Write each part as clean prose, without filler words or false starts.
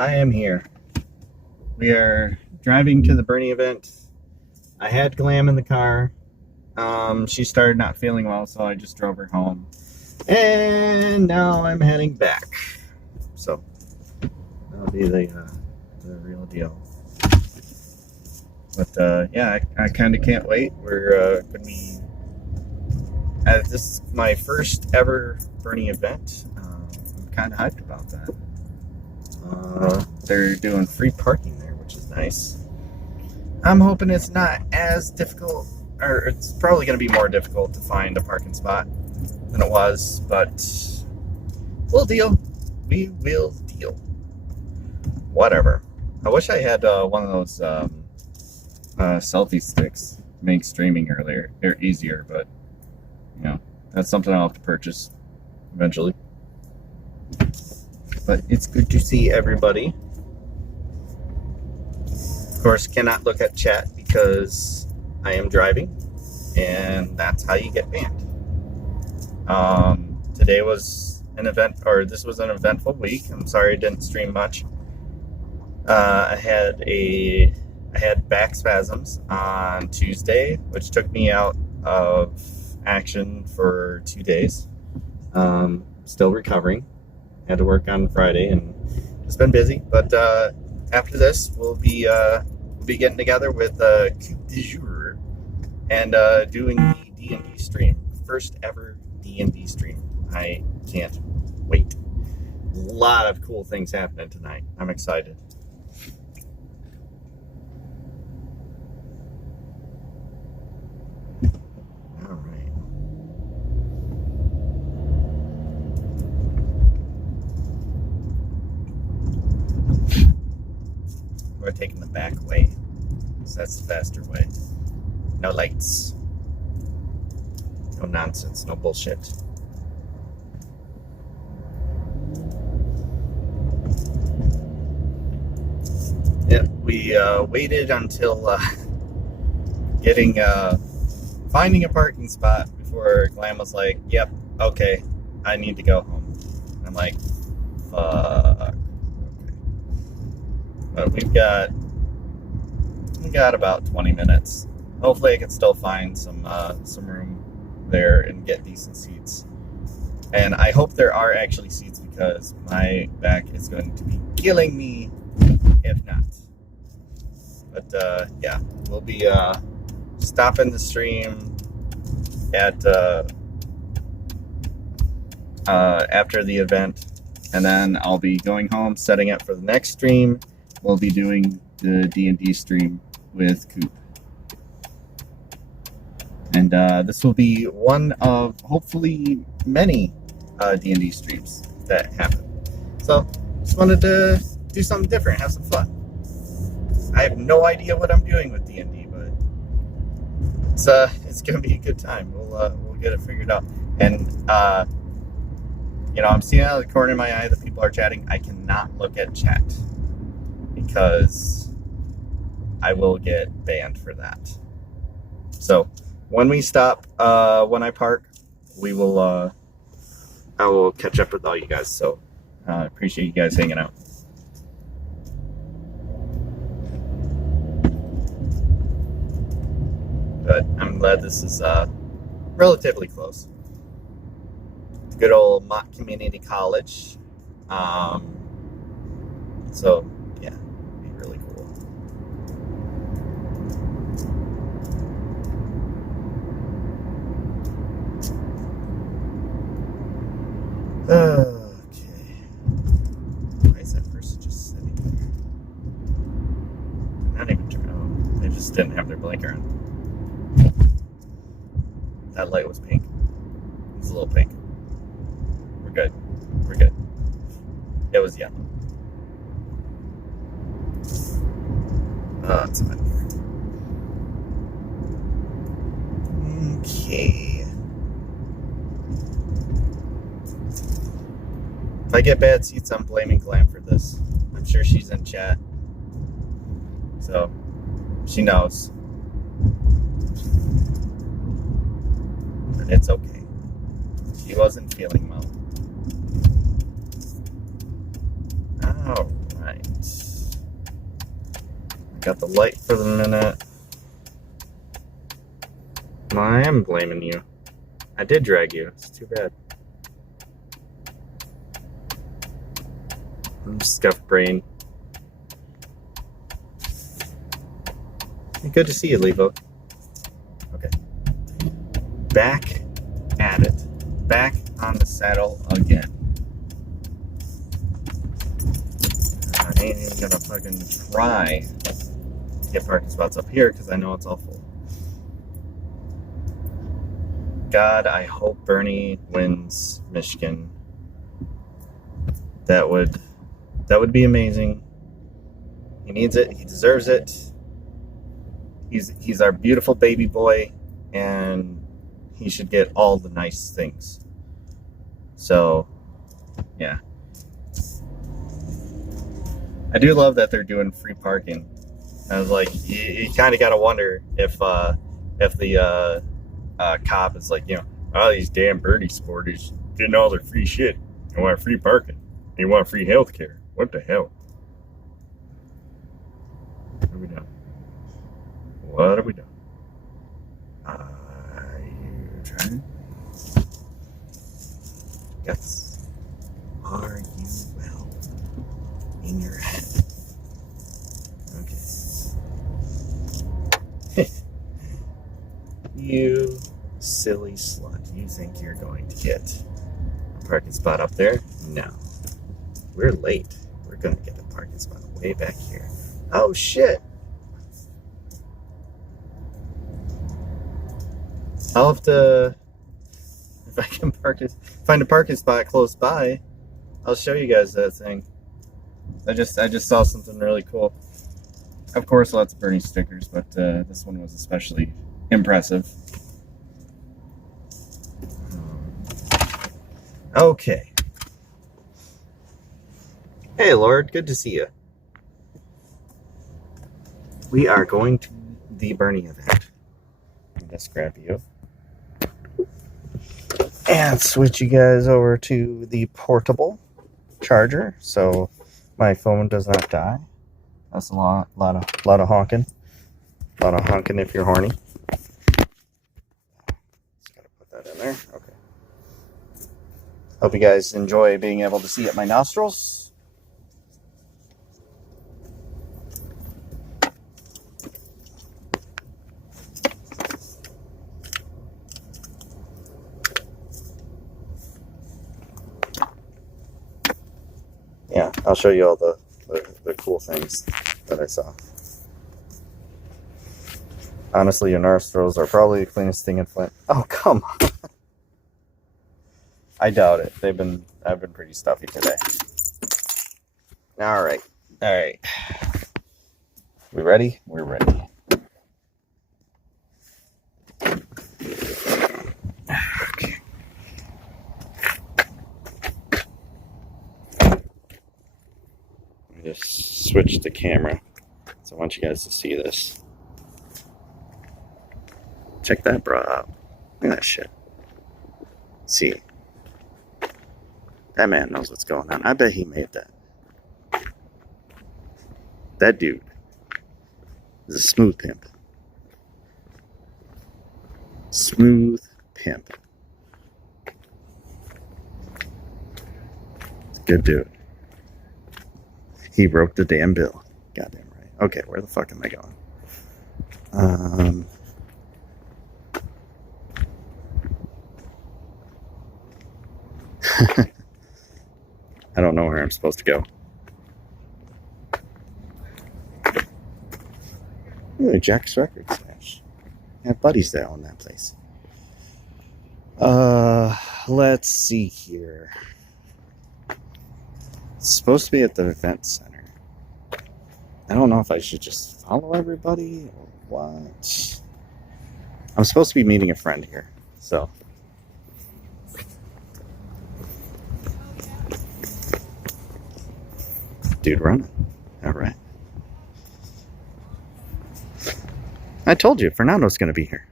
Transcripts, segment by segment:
I am here. We are driving to the Bernie event. I had Glam in the car. She started not feeling well, so I just drove her home. And now I'm heading back. So, that'll be the real deal. But, yeah, I kind of can't wait. We're going to be... this is my first ever Bernie event. I'm kind of hyped about that. They're doing free parking there, which is nice. I'm hoping it's not as difficult, or it's probably going to be more difficult to find a parking spot than it was, but we'll deal. We will deal. Whatever. I wish I had one of those selfie sticks to make streaming easier, but you know, that's something I'll have to purchase eventually. But it's good to see everybody. Of course, cannot look at chat because I am driving, and that's how you get banned. Today was an event, or this was an eventful week. I'm sorry I didn't stream much. I had back spasms on Tuesday, which took me out of action for 2 days. Still recovering. Had to work on Friday, and it's been busy. But after this, we'll be getting together with Coupe du Jour and doing the D&D stream. First ever D&D stream. I can't wait. A lot of cool things happening tonight. I'm excited. We're taking the back way, so that's the faster way. No lights. No nonsense, no bullshit. Yep, we waited until finding a parking spot before Glam was like, yep, okay, I need to go home. And I'm like, fuck. But we got about 20 minutes. Hopefully I can still find some room there and get decent seats. And I hope there are actually seats, because my back is going to be killing me if not. But yeah, we'll be stopping the stream at after the event, and then I'll be going home, setting up for the next stream. We'll be doing the D&D stream with Coop. And this will be one of, hopefully, many D&D streams that happen. So, just wanted to do something different, have some fun. I have no idea what I'm doing with D&D, but it's going to be a good time. We'll get it figured out. And, you know, I'm seeing out of the corner of my eye that people are chatting. I cannot look at chat, because I will get banned for that. So when we stop, when I park, I will catch up with all you guys. So appreciate you guys hanging out. But I'm glad this is relatively close. Good old Marc Community College. So yeah, it'd be really cool. Okay. Why is that person just sitting there? Not even turn on. They just didn't have their blinker on. That light was pink. It was a little pink. We're good. We're good. It was yellow. It's about here. Okay. If I get bad seats, I'm blaming Glam for this. I'm sure she's in chat, so she knows. But it's okay. She wasn't feeling well. Alright. Alright. Got the light for the minute. Well, I am blaming you. I did drag you. It's too bad. I'm scuffed brain. Good to see you, Levo. Okay. Back at it. Back on the saddle again. I ain't even gonna fucking try to get parking spots up here because I know it's all full. God, I hope Bernie wins Michigan. That would be amazing. He needs it. He deserves it. He's our beautiful baby boy, and he should get all the nice things. So, yeah. I do love that they're doing free parking. I was like, you kind of got to wonder if the cop is like, oh, these damn Bernie supporters getting all their free shit. They want free parking. They want free health care. What the hell? What are we doing? What are we doing? Are you trying? Yes. Are you well in your head? Okay. You silly slut. You think you're going to get a parking spot up there? No. We're late. We're going to get a parking spot way back here. Oh, shit. I'll have to, if I can find a parking spot close by, I'll show you guys that thing. I just saw something really cool. Of course, lots of Bernie stickers, but this one was especially impressive. Okay. Hey, Lord, good to see you. We are going to the Bernie event. Just grab you. And switch you guys over to the portable charger, so my phone does not die. That's a lot of honking. A lot of honking if you're horny. Just gotta put that in there. Okay. Hope you guys enjoy being able to see at my nostrils. Yeah, I'll show you all the cool things that I saw. Honestly, your nostrils are probably the cleanest thing in Flint. Oh, come on. I doubt it. I've been pretty stuffy today. All right. We ready? We're ready. Okay. Just switch the camera, so I want you guys to see this. Check that bra out. Look at that shit. See, that man knows what's going on. I bet he made that. That dude is a smooth pimp. Smooth pimp. Good dude. He broke the damn bill. Goddamn right. Okay, where the fuck am I going? I don't know where I'm supposed to go. Ooh, Jack's Record Smash. I have buddies that own that place. Let's see here. It's supposed to be at the event center. I don't know if I should just follow everybody or what. I'm supposed to be meeting a friend here, so. Dude running. All right. I told you, Fernando's going to be here.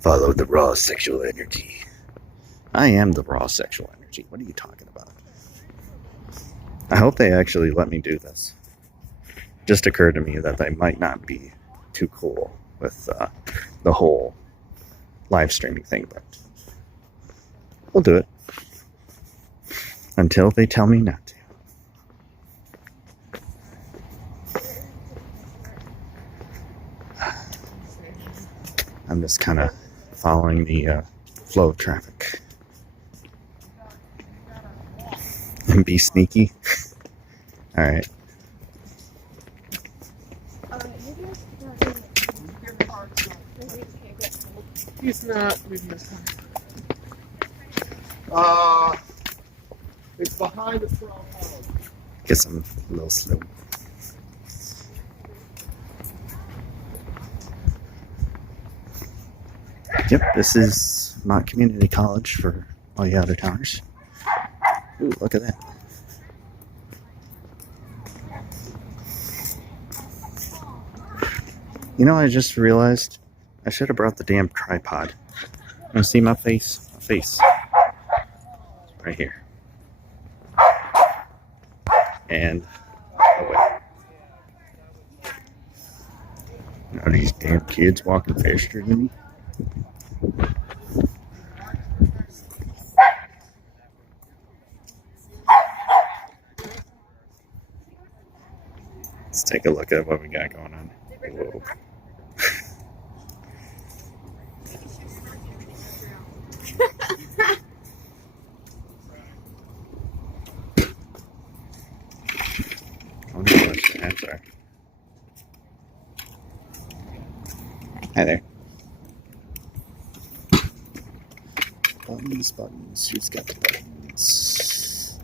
Follow the raw sexual energy. I am the raw sexual energy. What are you talking about? I hope they actually let me do this. Just occurred to me that they might not be too cool with the whole live streaming thing, but we'll do it until they tell me not to. I'm just kind of following the flow of traffic and be sneaky. All right. He's not leaving this it's behind the townhall. Guess I'm a little slow. Yep, this is Marc Community College for all you other towners. Ooh, look at that. You know, I just realized I should have brought the damn tripod. You see my face? My face. Right here. And oh wait. Are these damn kids walking faster than me? Let's take a look at what we got going on. Whoa. Oh no, I'm sorry. Hi there. Buttons, buttons. Who's got the buttons?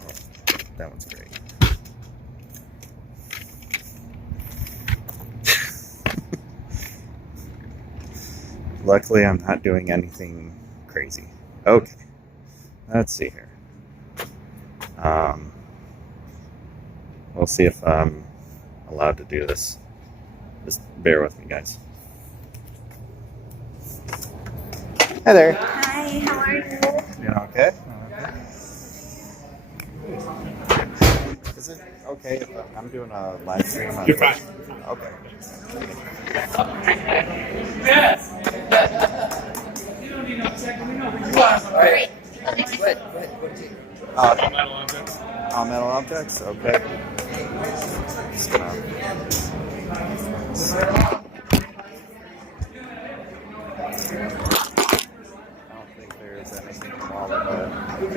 Oh, that one's great. Luckily, I'm not doing anything crazy. Okay. Let's see here. We'll see if I'm allowed to do this. Just bear with me, guys. Hi there. Hi, how are you? Doing okay? Is it okay if I'm doing a live stream? You're fine. Okay. Yes. You don't need no second. We know who you are. Great. Metal objects. All metal objects? Okay. Just gonna... I don't think there's anything wrong with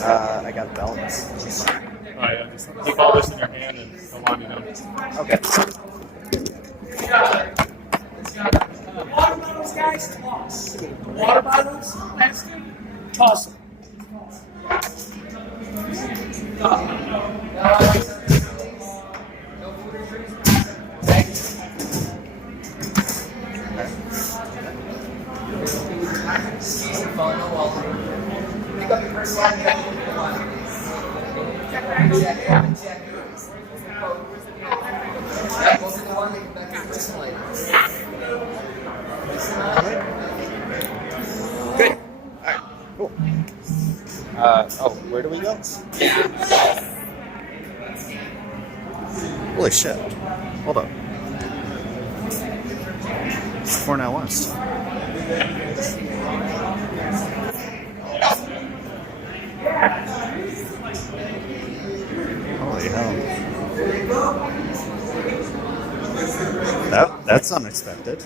that. I got belts. Oh yeah, just keep all this in your hand and hold on to them. Okay. Water bottles, guys, toss. Water bottles, plastic, toss them. Good. Alright, cool. Where do we go? Holy shit. Hold up. It's Cornell West. Holy hell. That's unexpected.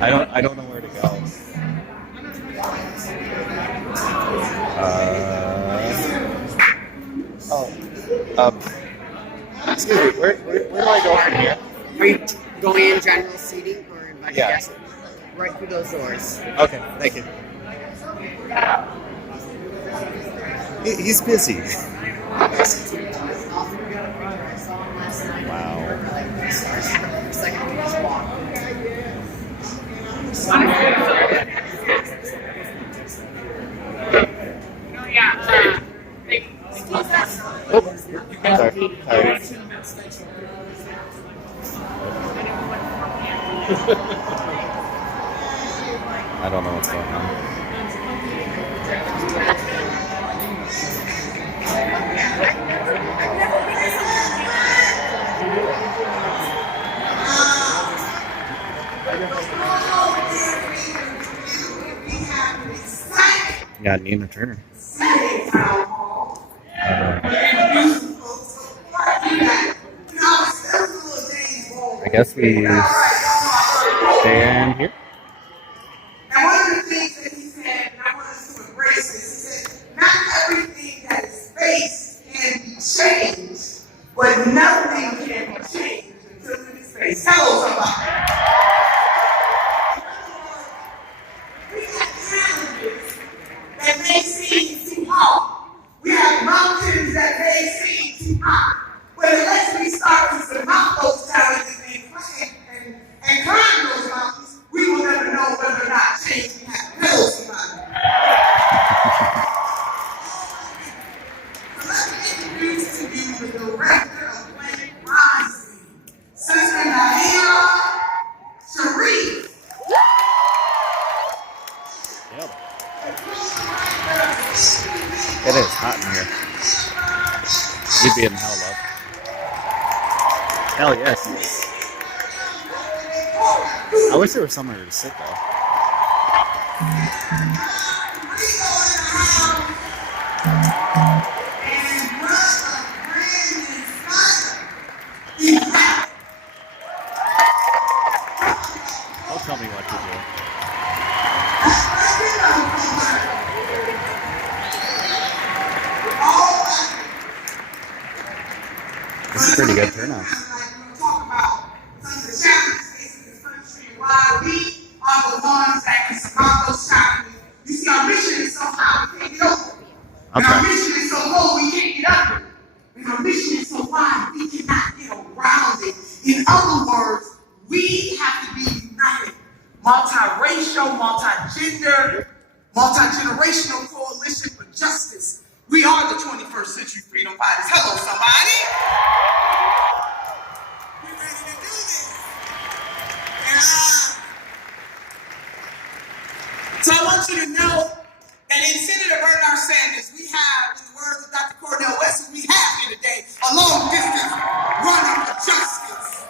I don't know where to go. Excuse me, where do I go from here? Are you going in general seating or invited Yeah. guests? Right through those doors. Okay, thank you. He's busy. Wow. Sorry. I don't know what's going on. Yeah, Nina Turner. I guess we stand here. And one of the things that he said, and I want us to embrace this, he said, not everything that is faced can be changed, but nothing can be changed until it is faced. Hello, somebody. We have challenges that may seem too hard. We have mountains that may seem too high. But unless we start to surmount those challenges and climb those mountains, we will never know whether or not change can happen. Hello, somebody. So let me introduce to you the director of Flint Rising, Sister Naila Sharif. Yep. It is hot in here. You'd be in hell, love. Hell yes. I wish there was somewhere to sit though. Don't tell me what to do. This is a pretty good turnout. Why we are the ones that can surmount those challenges. You see, our mission is so high we can't get over it. And our mission is so low we can't get up it. And our mission is so wide we cannot get around it. In other words, we have to be united. Multiracial, multigender, multi-generational coalition for justice. We are the 21st century freedom fighters. Hello, somebody. We're ready to do this. So I want you to know that in Senator Bernard Sanders, we have, in the words of Dr. Cornel West, who we have here today, a long distance runner for justice.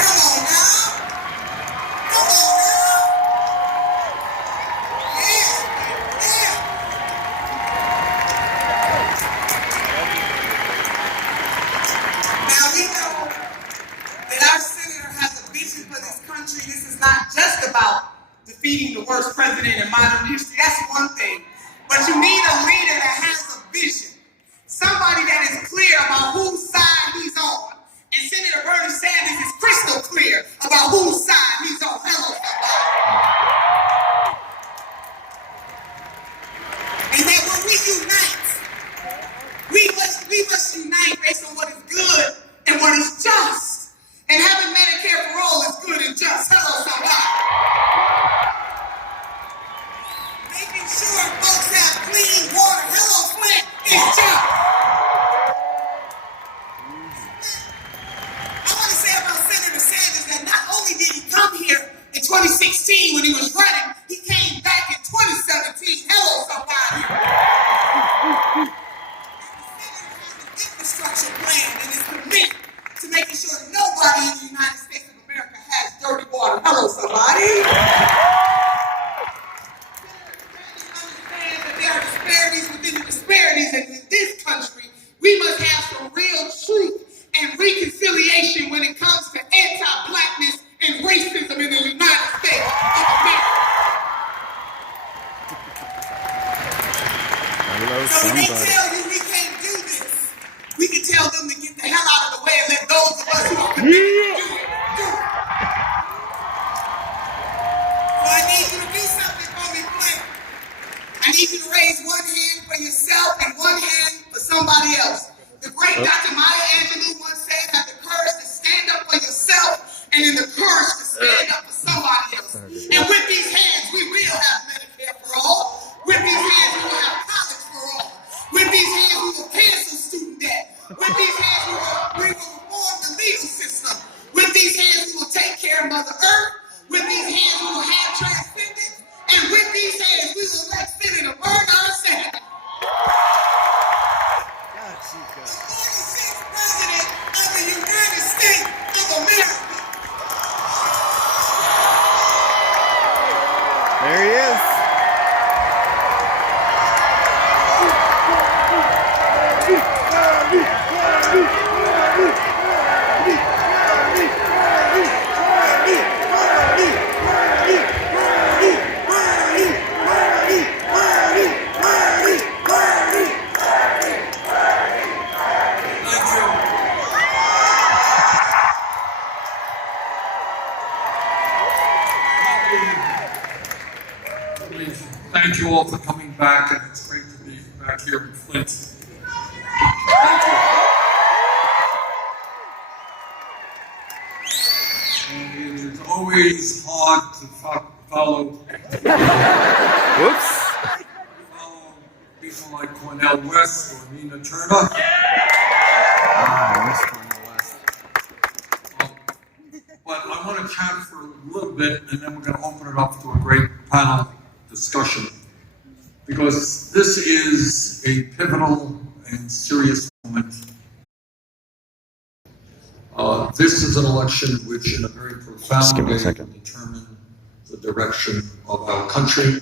Come on now. Come on now. Yeah. Now we know that our senator has a vision for this country. This is not just about defeating the worst president in modern history. That's one thing. But you need a leader that has a vision. Somebody that is clear about whose side he's on. And Senator Bernie Sanders is crystal clear about whose side he's on. Hello, somebody. And that when we unite, we must unite based on what is good and what is just. And having Medicare for all is good and just. Hello, somebody. Making sure folks have clean water. Hello, Flint, is just. I want to say about Senator Sanders that not only did he come here in 2016 when he was running, he came back in 2017. Hello, somebody. Infrastructure plan and is committed to making sure nobody in the United States of America has dirty water. Hello, somebody. Understand that there are disparities within the disparities, and in this country, we must have some real truth and reconciliation when it comes to anti-blackness and racism in the United States of America. So when they tell you we can't do this, we can tell them to get the hell out of the way and let those of us who are committed do it. So I need you to do something for me, Flint. I need you to raise one hand for yourself and one hand for somebody else. The great Dr. Maya Angelou once said, have the courage to stand up for yourself and then the courage to stand up for somebody else. And with these hands, we will have Medicare for all. With these hands, we will have college for all. With these hands, we will cancel student debt. With these hands, we Thank you all for coming back, and it's great to be back here in Flint. Thank you. And it is always hard to follow people like Cornel West or Nina Turner. But I want to chat for a little bit, and then we're going to open it up to a great panel discussion, because this is a pivotal and serious moment. This is an election which, in a very profound way, will determine the direction of our country.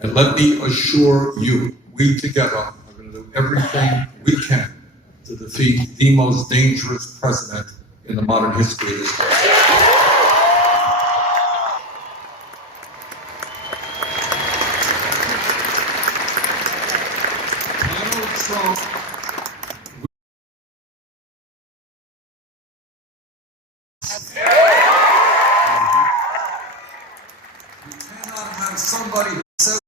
And let me assure you, we together are going to do everything we can to defeat the most dangerous president in the modern history of this country. Trump, we cannot have somebody who says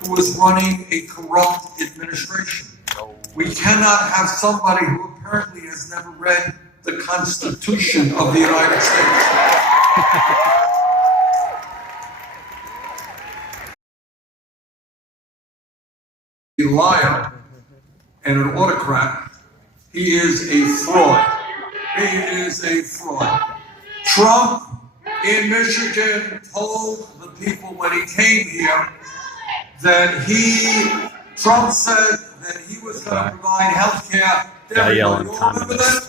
who is running a corrupt administration. We cannot have somebody who apparently has never read the Constitution of the United States. A liar and an autocrat. He is a fraud. He is a fraud. Trump in Michigan told the people when he came here that Trump said that he was going to provide health care to everybody. You remember that?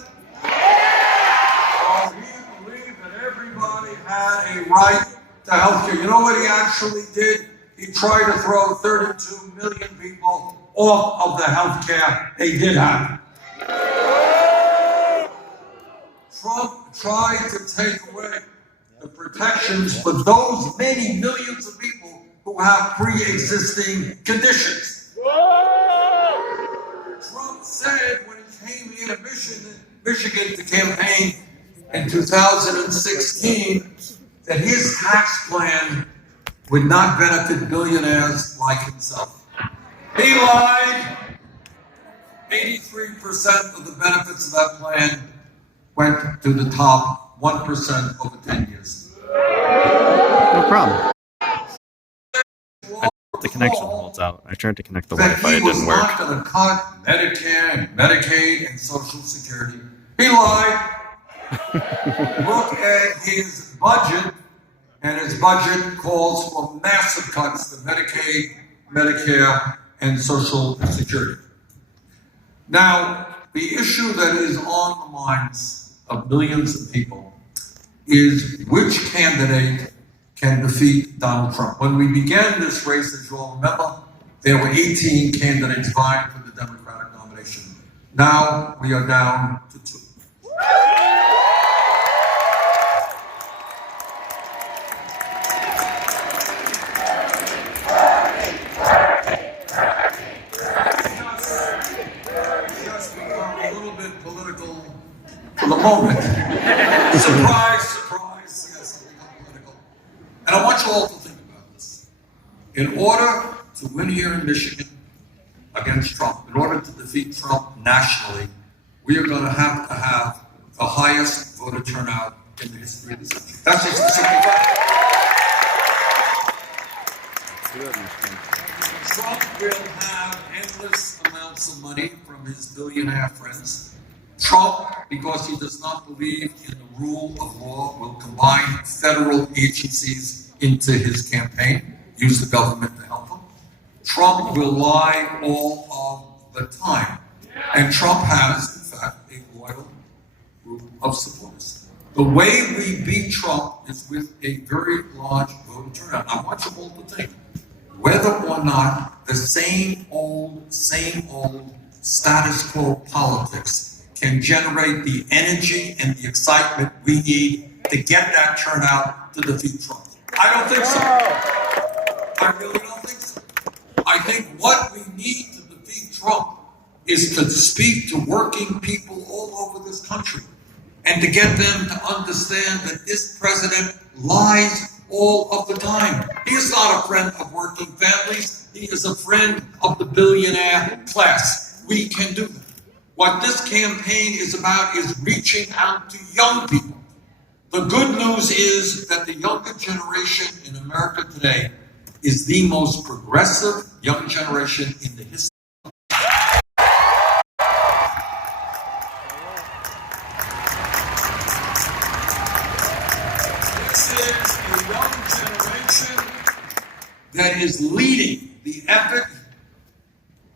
Oh, he believed that everybody had a right to health care. You know what he actually did? He tried to throw 32 million people off of the health care they did have. Trump tried to take away the protections for those many millions of people who have pre-existing conditions. Trump said when he came here to Michigan to campaign in 2016 that his tax plan would not benefit billionaires like himself. He lied. 83% of the benefits of that plan went to the top 1% over 10 years. No problem. The connection holds out. I tried to connect the Wi-Fi, it didn't work. He was not going to cut Medicare and Medicaid and Social Security. He lied. Look at his budget, and his budget calls for massive cuts to Medicaid, Medicare, and Social Security. Now, the issue that is on the minds of millions of people is which candidate can defeat Donald Trump. When we began this race, as you all remember, there were 18 candidates vying for the Democratic nomination. Now we are down to 2. For the moment. Surprise, surprise, yes, it's become political. And I want you all to think about this. In order to win here in Michigan against Trump, in order to defeat Trump nationally, we are going to have the highest voter turnout in the history of this country. That's just the simple fact. Trump will have endless amounts of money from his billionaire friends. Trump, because he does not believe in the rule of law, will combine federal agencies into his campaign, use the government to help him. Trump will lie all of the time. And Trump has, in fact, a loyal group of supporters. The way we beat Trump is with a very large voter turnout. I want you all to think, whether or not the same old status quo politics can generate the energy and the excitement we need to get that turnout to defeat Trump. I don't think so. I really don't think so. I think what we need to defeat Trump is to speak to working people all over this country and to get them to understand that this president lies all of the time. He is not a friend of working families. He is a friend of the billionaire class. We can do that. What this campaign is about is reaching out to young people. The good news is that the younger generation in America today is the most progressive young generation in the history. This is a young generation that is leading the effort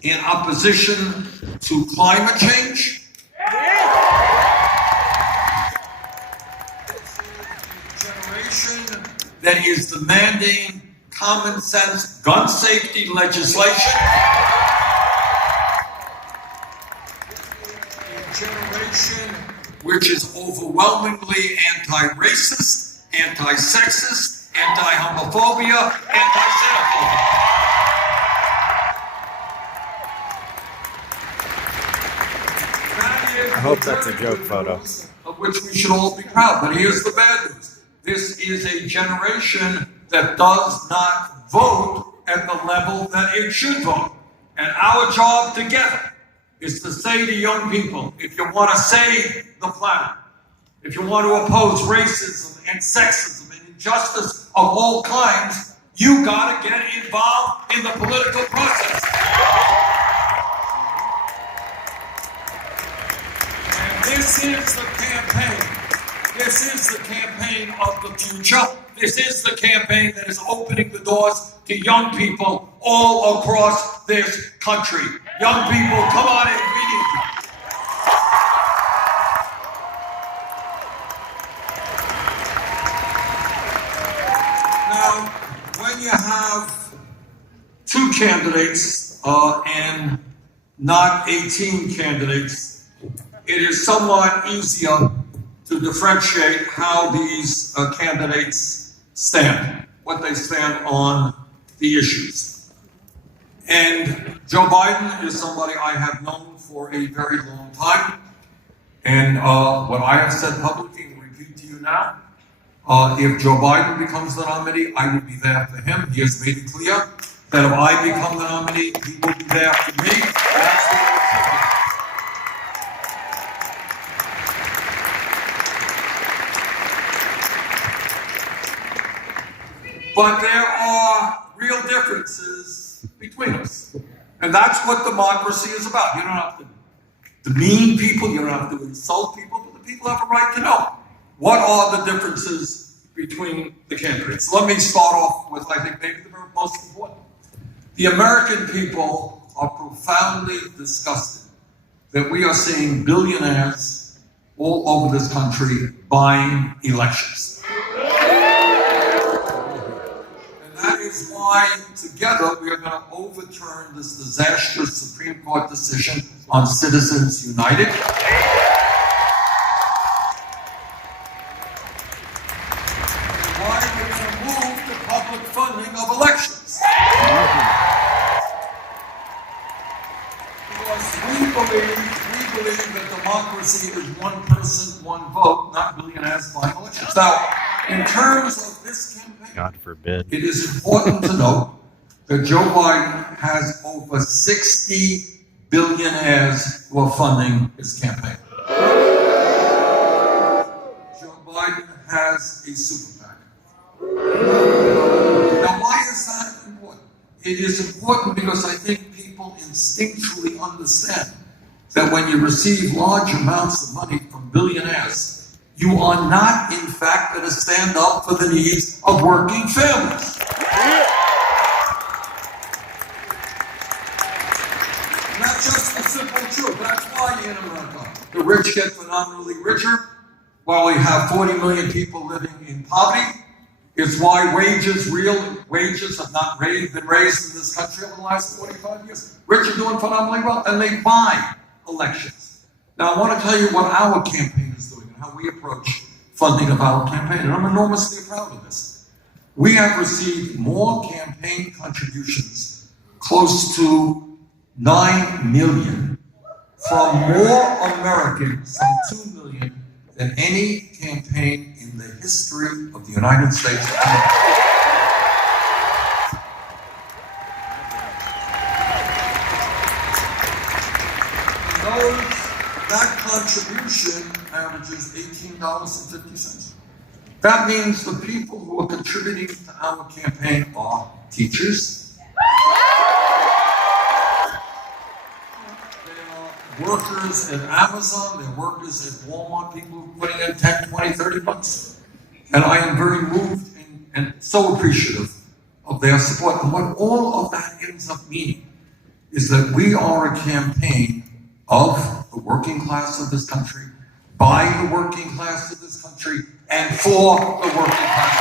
in opposition to climate change. This is a generation that is demanding common sense gun safety legislation. A generation which is overwhelmingly anti-racist, anti-sexist, anti-homophobia, anti-xenophobia. I hope that's a joke photo. Of which we should all be proud. But here's the bad news. This is a generation that does not vote at the level that it should vote. And our job together is to say to young people, if you want to save the planet, if you want to oppose racism and sexism and injustice of all kinds, you got to get involved in the political process. And this is the campaign. This is the campaign of the future. This is the campaign that is opening the doors to young people all across this country. Young people, come on in, we need you. Now, when you have two candidates and not 18 candidates, it is somewhat easier to differentiate how these candidates stand, what they stand on the issues. And Joe Biden is somebody I have known for a very long time. And what I have said publicly and repeat to you now, if Joe Biden becomes the nominee, I will be there for him. He has made it clear that if I become the nominee, he will be there for me. That's the way it should be. But there are real differences between us. And that's what democracy is about. You don't have to demean people, you don't have to insult people, but the people have a right to know. What are the differences between the candidates? Let me start off with, I think, maybe the most important. The American people are profoundly disgusted that we are seeing billionaires all over this country buying elections. That is why, together, we are going to overturn this disastrous Supreme Court decision on Citizens United. Why we're going to move the public funding of elections. Because we believe that democracy is one person, one vote, not billionaires buying elections. Now, in terms of this campaign, God forbid. it is important to note that Joe Biden has over 60 billionaires who are funding his campaign. Joe Biden has a super PAC. Now, why is that important? It is important because I think people instinctually understand that when you receive large amounts of money from billionaires, you are not, in fact, going to stand up for the needs of working families. And that's just the simple truth. That's why in America, the rich get phenomenally richer, while we have 40 million people living in poverty. It's why real wages have not been raised in this country over the last 45 years. Rich are doing phenomenally well, and they buy elections. Now, I want to tell you what our campaign is doing and how we approach funding of our campaign, and I'm enormously proud of this. We have received more campaign contributions, close to 9 million, from more Americans, some 2 million, than any campaign in the history of the United States of America. That contribution averages $18.50. That means the people who are contributing to our campaign are teachers, workers at Amazon, they're workers at Walmart, people who are putting in 10, 20, 30 bucks. And I am very moved and so appreciative of their support. And what all of that ends up meaning is that we are a campaign of the working class of this country, by the working class of this country, and for the working class.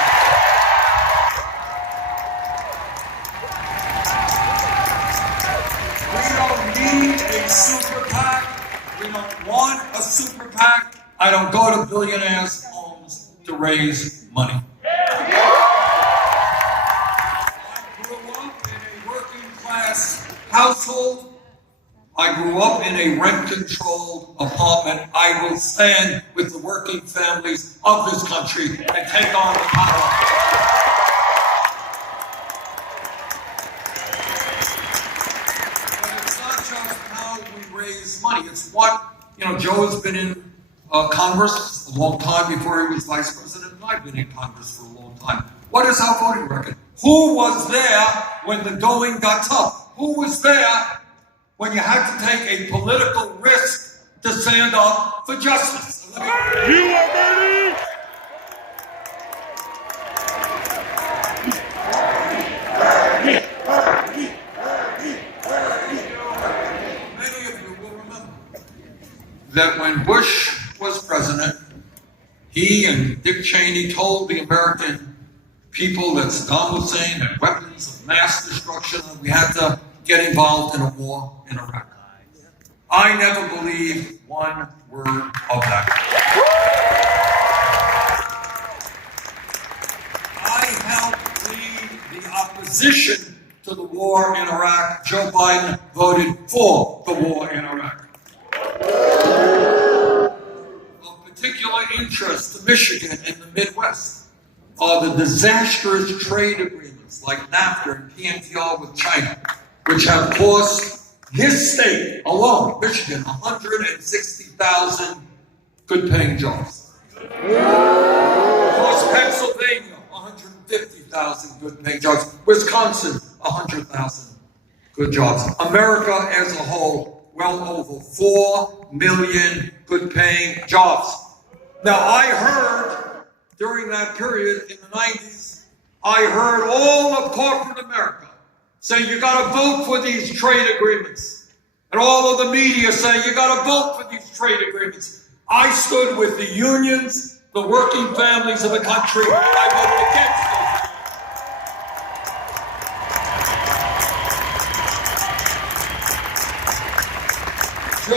We don't need a super PAC. We don't want a super PAC. I don't go to billionaires' homes to raise money. I grew up in a working class household. I grew up in a rent-controlled apartment. I will stand with the working families of this country and take on the power. But it's not just how we raise money. It's what, Joe has been in Congress a long time before he was vice president, and I've been in Congress for a long time. What is our voting record? Who was there when the going got tough? Who was there when you had to take a political risk to stand up for justice? You are ready! Many of you will remember that when Bush was president, he and Dick Cheney told the American people that Saddam Hussein had weapons of mass destruction and we had to get involved in a war in Iraq. I never believed one word of that. I helped lead the opposition to the war in Iraq. Joe Biden voted for the war in Iraq. Of particular interest to Michigan and the Midwest are the disastrous trade agreements like NAFTA and PNTR with China, which have cost his state alone, Michigan, 160,000 good-paying jobs. Cost Pennsylvania, 150,000 good-paying jobs. Wisconsin, 100,000 good jobs. America as a whole, well over 4 million good-paying jobs. Now, I heard during that period in the 90s, I heard all of corporate America say you got to vote for these trade agreements. And all of the media say you got to vote for these trade agreements. I stood with the unions, the working families of the country, and I voted against them.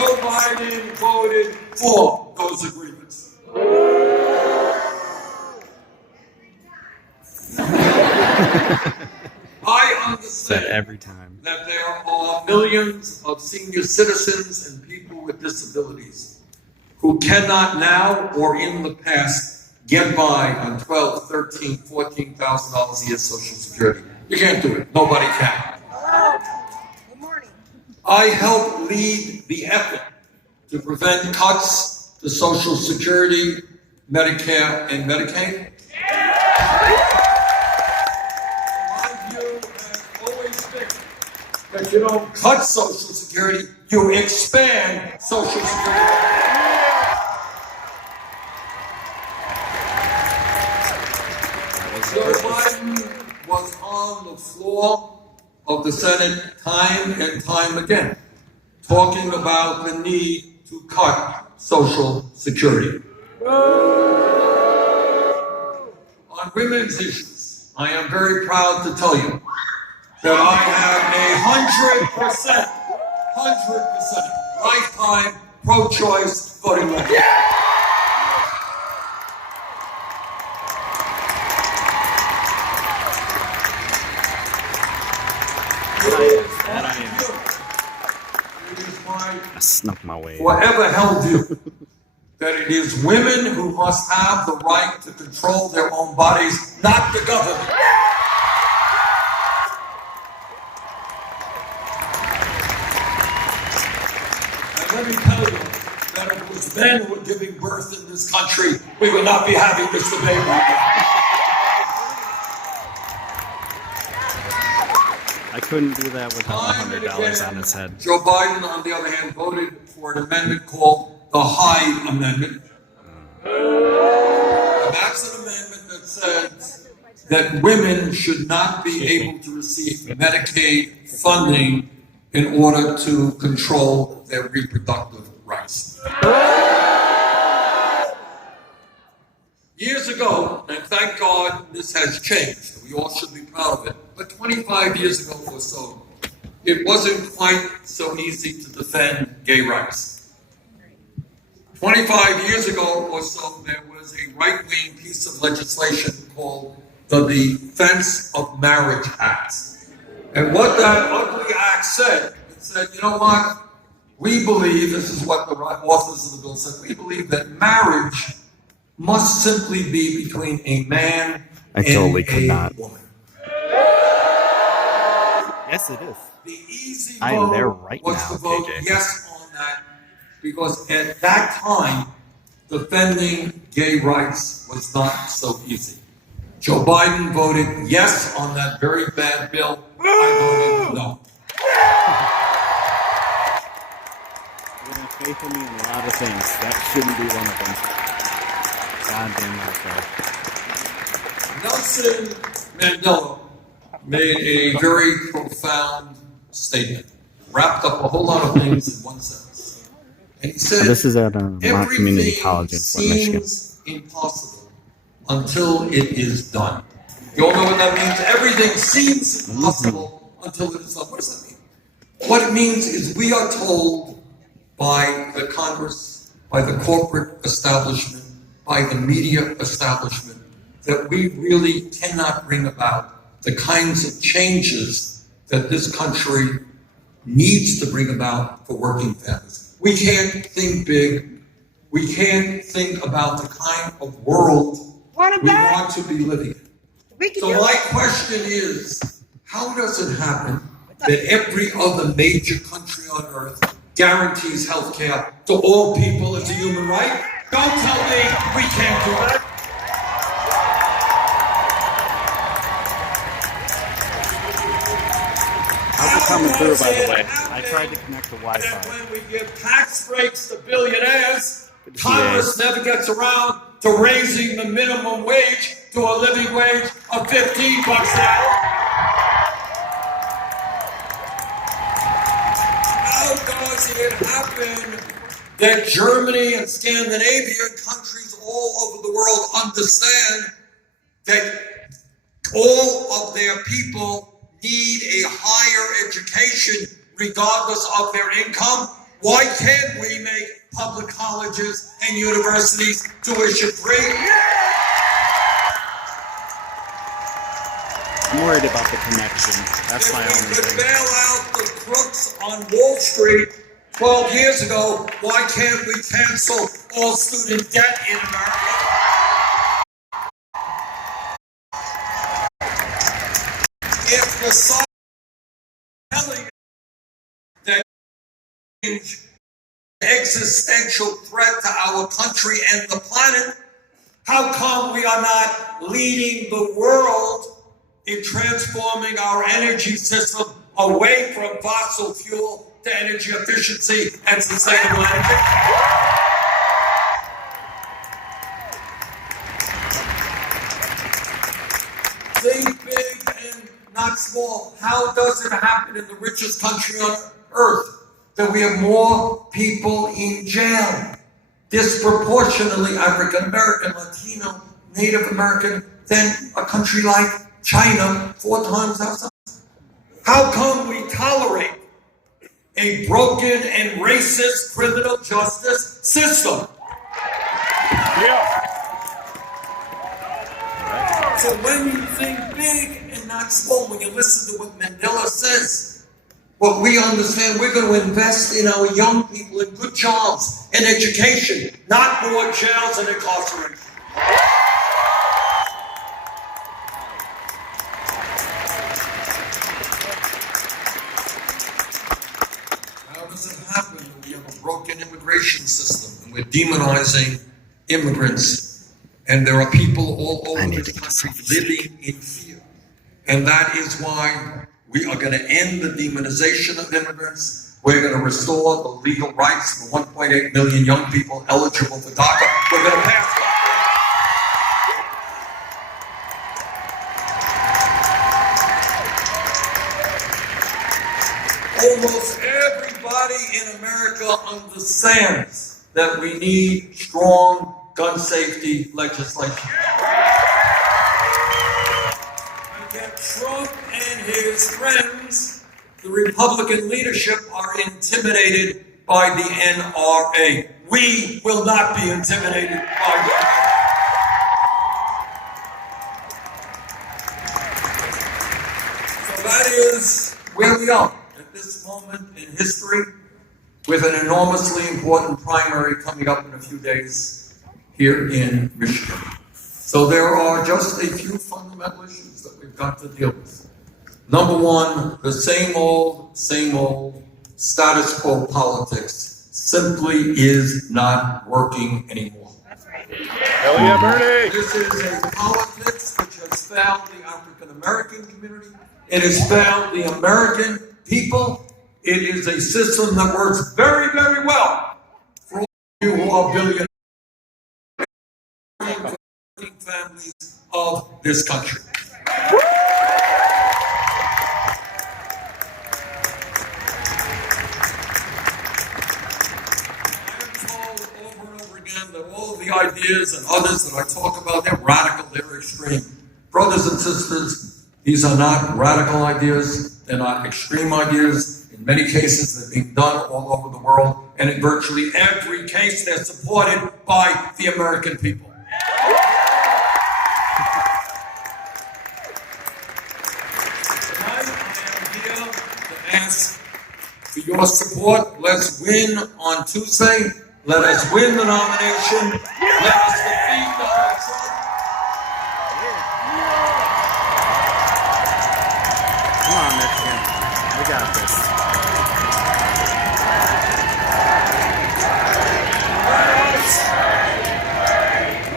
Joe Biden voted for those agreements. I understand every time that there are millions of senior citizens and people with disabilities who cannot now or in the past get by on $12,000, $13,000, $14,000 a year Social Security. You can't do it. Nobody can. Good morning. I helped lead the effort to prevent cuts to Social Security, Medicare, and Medicaid. That you don't cut Social Security, you expand Social Security. Joe Biden was on the floor of the Senate time and time again, talking about the need to cut Social Security. on women's issues, I am very proud to tell you that I have a 100% lifetime pro-choice voting record. It is my I snuck my way in. forever held view that it is women who must have the right to control their own bodies, not the government. And let me tell you that if it was men who were giving birth in this country, we would not be having this debate right now. I couldn't do that without $100 on his head. Joe Biden, on the other hand, voted for an amendment called the Hyde Amendment. And that's an amendment that says that women should not be able to receive Medicaid funding in order to control their reproductive rights. Years ago, and thank God this has changed, we all should be proud of it, but 25 years ago or so, it wasn't quite so easy to defend gay rights. 25 years ago or so, there was a right-wing piece of legislation called the Defense of Marriage Act. And what that ugly act said, it said, you know what? We believe, this is what the authors of the bill said, we believe that marriage must simply be between a man and a woman. Yes, it is. The easy I am there vote right was now, to vote KJ. yes on that, because at that time, defending gay rights was not so easy. Joe Biden voted yes on that very bad bill. I voted no. You have faith in me in a lot of things. That shouldn't be one of them. Goddamn right. Nelson Mandela made a very profound statement, wrapped up a whole lot of things in one sentence. And he said, This is at Vermont Community College in Flint, Michigan. seems impossible until it is done. You all know what that means? Everything seems impossible until it is done. What does that mean? What it means is we are told by the Congress, by the corporate establishment, by the media establishment, that we really cannot bring about the kinds of changes that this country needs to bring about for working families. We can't think big. We can't think about the kind of world we want to be living in. So my question is, how does it happen that every other major country on earth guarantees health care to all people as a human right? Don't tell me we can't do that. How's it coming through, by the way? I tried to connect to Wi-Fi. And when we give tax breaks to billionaires, Congress never gets around to raising the minimum wage to a living wage of $15 an hour. How does it happen that Germany and Scandinavian countries all over the world understand that all of their people need a higher education regardless of their income? Why can't we make public colleges and universities tuition free? I'm worried about the connection. That's my only If we could thing. bail out the crooks on Wall Street 12 years ago, why can't we cancel all student debt in America? If the side telling us that change existential threat to our country and the planet, how come we are not leading the world in transforming our energy system away from fossil fuel to energy efficiency and sustainable energy? Think big and not small. How does it happen in the richest country on earth that we have more people in jail? Disproportionately African American, Latino, Native American, than a country like China, 4 times our size. How come we tolerate a broken and racist criminal justice system? So when you think big and not small, when you listen to what Mandela says, what we understand, we're going to invest in our young people in good jobs and education, not more jails and incarceration. How does it happen when we have a broken immigration system and we're demonizing immigrants? And there are people all over this country living in fear. And that is why we are going to end the demonization of immigrants. We're going to restore the legal rights of 1.8 million young people eligible for DACA. We're going to pass almost everybody in America understands that we need strong gun safety legislation. And yet Trump and his friends, the Republican leadership, are intimidated by the NRA. We will not be intimidated by the NRA. So that is where we are at this moment in history, with an enormously important primary coming up in a few days here in Michigan. So there are just a few fundamental issues that we've got to deal with. Number one, the same old status quo politics simply is not working anymore. Hell yeah, Bernie! This is a politics which has failed the African American community. It has failed the American people. It is a system that works very, very well for all of you who are billionaires. Families of this country. I am told over and over again that all of the ideas and others that I talk about, they're radical, they're extreme. Brothers and sisters, these are not radical ideas, they're not extreme ideas. In many cases, they're being done all over the world, and in virtually every case, they're supported by the American people. Ask for your support. Let's win on Tuesday. Let us win the nomination. Let us defeat Donald Trump. Come on, Michigan. We got this.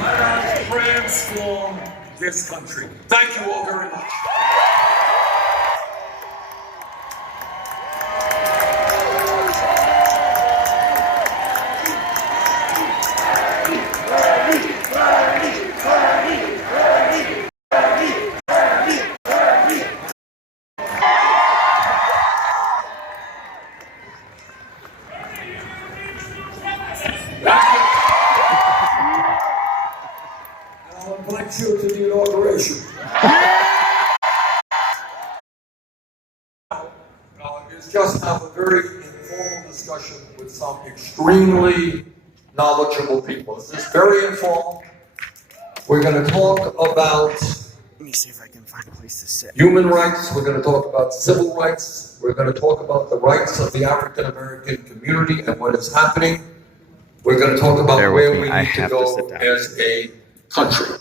Let us transform this country. Thank you all very much. I'll invite you to the inauguration. Is just have a very informal discussion with some extremely knowledgeable people. This is very informal. We're going to talk about Let me see if I can find a place to sit. human rights. We're going to talk about civil rights. We're going to talk about the rights of the African American community and what is happening. We're going to talk about where we need to go as a country.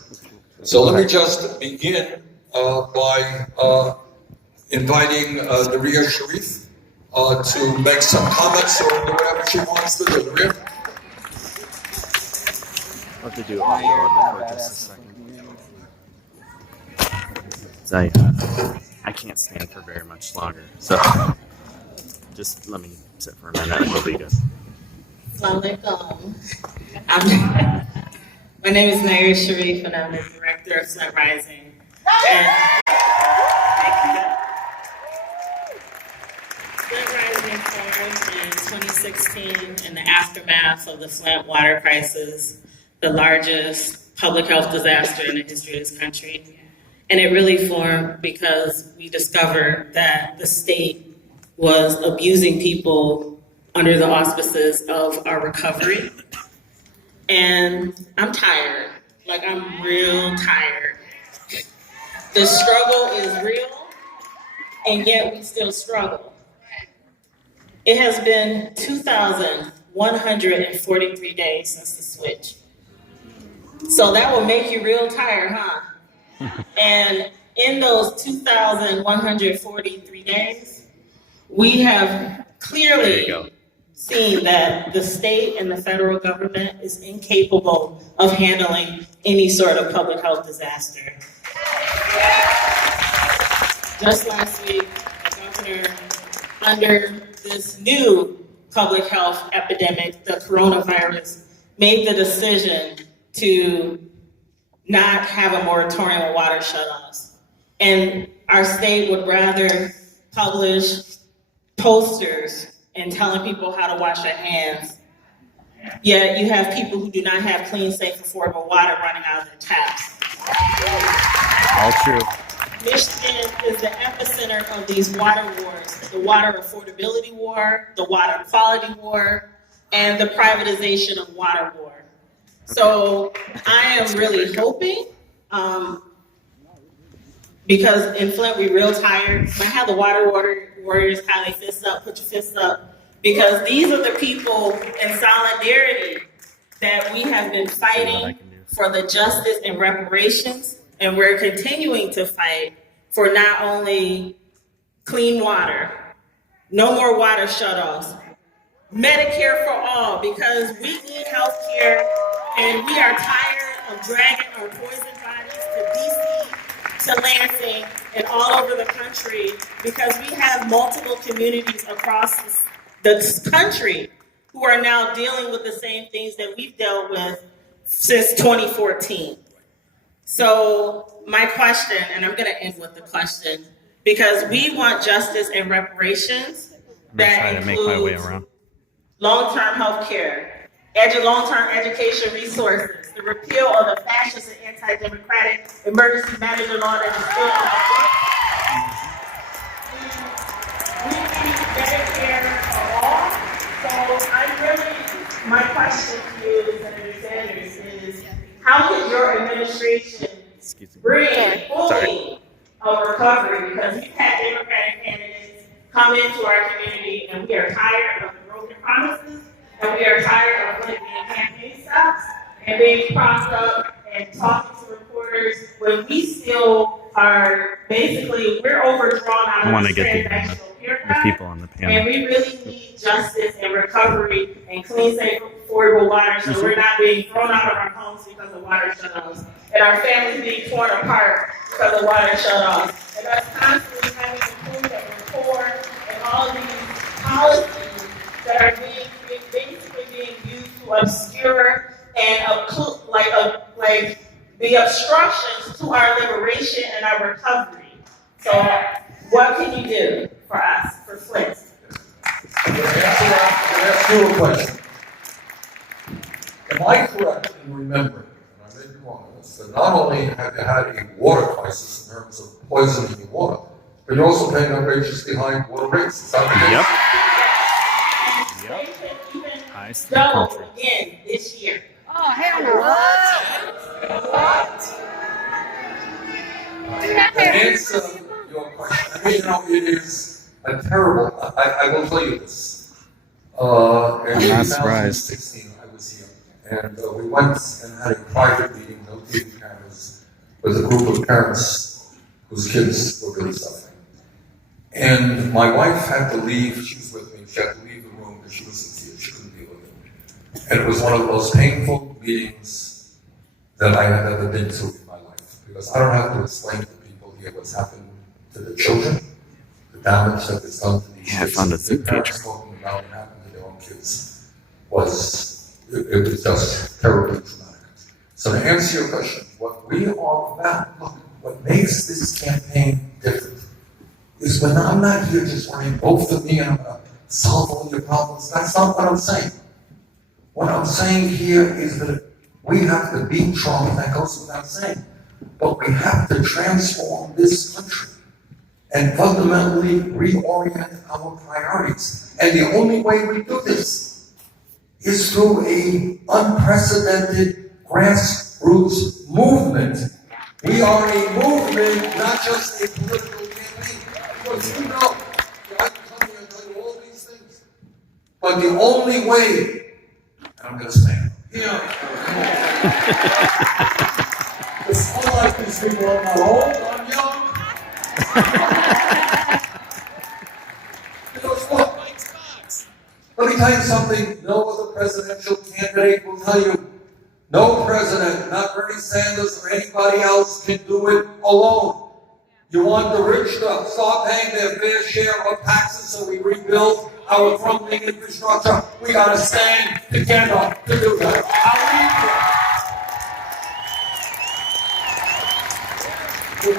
So let me just begin by inviting Naria Sharif to make some comments or do whatever she wants to do. Naria? I'll have to do audio on the just a second. I can't stand for very much longer, so just let me sit for a minute and we'll be good. Assalamualaikum. My name is Nair Sharif, and I'm the director of Flint Rising. Flint Rising formed in 2016 in the aftermath of the Flint water crisis, the largest public health disaster in the history of this country. And it really formed because we discovered that the state was abusing people under the auspices of our recovery. And I'm tired. Like, I'm real tired. The struggle is real, and yet we still struggle. It has been 2,143 days since the switch. So that will make you real tired, huh? And in those 2,143 days, we have clearly seen that the state and the federal government is incapable of handling any sort of public health disaster. Just last week, the governor, under this new public health epidemic, the coronavirus, made the decision to not have a moratorium on water shutoffs. And our state would rather publish posters and telling people how to wash their hands. Yet you have people who do not have clean, safe, affordable water running out of their taps. All true. Michigan is the epicenter of these water wars, the water affordability war, the water quality war, and the privatization of water war. So I am really hoping, because in Flint we're real tired. I have the water warriors kind of fists up, put your fists up, because these are the people in solidarity that we have been fighting for the justice and reparations, and we're continuing to fight for not only clean water, no more water shutoffs, Medicare for all, because we need health care. And we are tired of dragging our poison bodies to DC, to Lansing, and all over the country, because we have multiple communities across the country who are now dealing with the same things that we've dealt with since 2014. So my question, and I'm going to end with the question, because we want justice and reparations that includes long-term health care, long-term education resources, the repeal of the fascist and anti-democratic emergency management law that is still in effect. We need Medicare for all. So my question to you, Senator Sanders, is how can your administration bring fully a recovery? Because we've had Democratic candidates come into our community, and we are tired of the broken promises. And we are tired of being campaign stops and being propped up and talking to reporters when we still are we're overdrawn out of the transactional people on the panel. And we really need justice and recovery and clean, safe, affordable water, so we're not being thrown out of our homes because of water shutoffs, and our families being torn apart because of water shutoffs, and us constantly having to prove that we're poor, and all of these policies that are basically being used to obscure and the obstructions to our liberation and our recovery. So what can you do for us, for Flint? I'm going to ask you a question. Am I correct in remembering, and I may be wrong on this, that not only have you had a water crisis in terms of poisoning the water, but you're also paying outrageously high water rates? Is that the case? Yep. Double again this year. Oh, hell no. What? To answer your question, it is a terrible, I will tell you this. In 2016, I was here, and we went and had a private meeting, no TV cameras, with a group of parents whose kids were really suffering. And my wife had to leave, she was with me, she had to leave the room because she was sincere, she couldn't deal with it. And it was one of the most painful meetings that I had ever been to in my life, because I don't have to explain to people here what's happened to the children, the damage that is done to these kids. I found a Zoom feature. Talking about what happened to their own kids was just terribly traumatic. So to answer your question, what we are about, look, what makes this campaign different is when I'm not here just worrying, vote for me and I'm going to solve all your problems. That's not what I'm saying. What I'm saying here is that We have to beat Trump, that goes without saying. But we have to transform this country and fundamentally reorient our priorities. And the only way we do this is through an unprecedented grassroots movement. We are a movement, not just a political campaign. Because you know, I can come here and tell you all these things. But the only way, and I'm going to stand here. It's unlike these people, I'm not old, I'm young. Because what? Let me tell you something, no other presidential candidate will tell you. No president, not Bernie Sanders or anybody else, can do it alone. You want the rich to start paying their fair share of taxes so we rebuild our crumbling infrastructure. We got to stand together to do that. You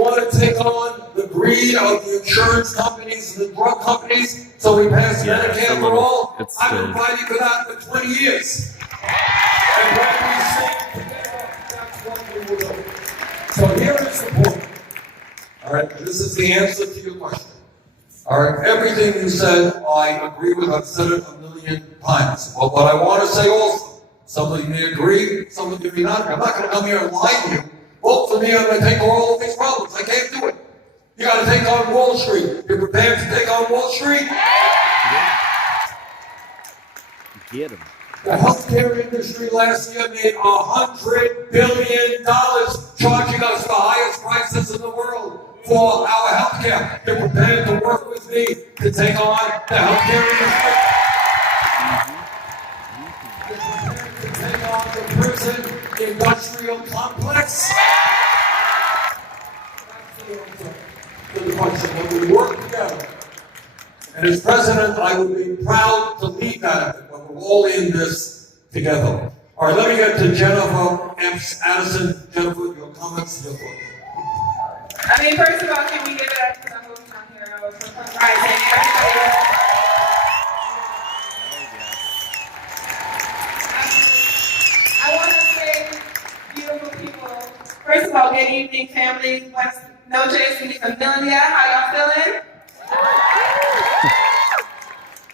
want to take on the greed of the insurance companies and the drug companies, so we pass Medicare for all? I've been fighting for that for 20 years. And when we stand together, that's what we will do. So here is the point. All right, this is the answer to your question. All right, everything you said, I agree with. I've said it a million times. But what I want to say also, some of you may agree, some of you may not. I'm not going to come here and lie to you. Vote for me, I'm going to take all of these problems. I can't do it. You got to take on Wall Street. You're prepared to take on Wall Street? Yeah. Get him. The healthcare industry last year made $100 billion, charging us the highest prices in the world for our healthcare. You're prepared to work with me to take on the healthcare industry? You're prepared to take on the prison industrial complex? To the question that we work together. And as president, I would be proud to lead that effort, but we're all in this together. All right, let me get to Jennifer M. Addison. Jennifer, your comments, your thoughts. I mean, first of all, can we give it up to the hometown hero for Flint Rising? I want to say, beautiful people. First of all, good evening, family. Noches y familia. How y'all feeling?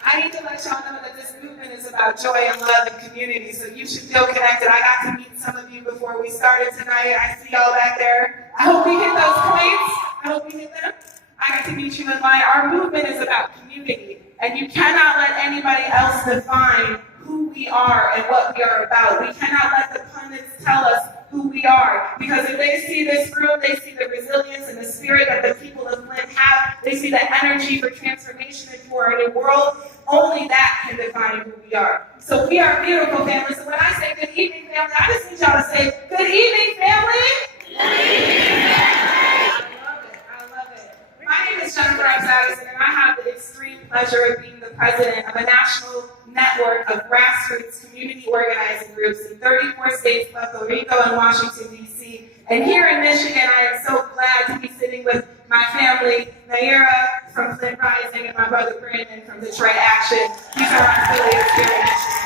I need to let y'all know that this movement is about joy and love and community, so you should feel connected. I got to meet some of you before we started tonight. I see y'all back there. I hope we hit those points. I hope we hit them. I got to meet you in line. Our movement is about community, and you cannot let anybody else define who we are and what we are about. We cannot let the pundits tell us who we are, because if they see this room, they see the resilience and the spirit that the people of Flint have. They see the energy for transformation and for a new world. Only that can define who we are. So we are beautiful, family. So when I say good evening, family, I just need y'all to say, good evening, family. Good evening, family. I love it. My name is Jennifer Addison, and I have the extreme pleasure of being the president of a national network of grassroots community organizing groups in 34 states, Puerto Rico, and Washington, D.C. And here in Michigan, I am so glad to be sitting with my family, Naira from Flint Rising, and my brother Brandon from Detroit Action. These are our affiliates here in Michigan.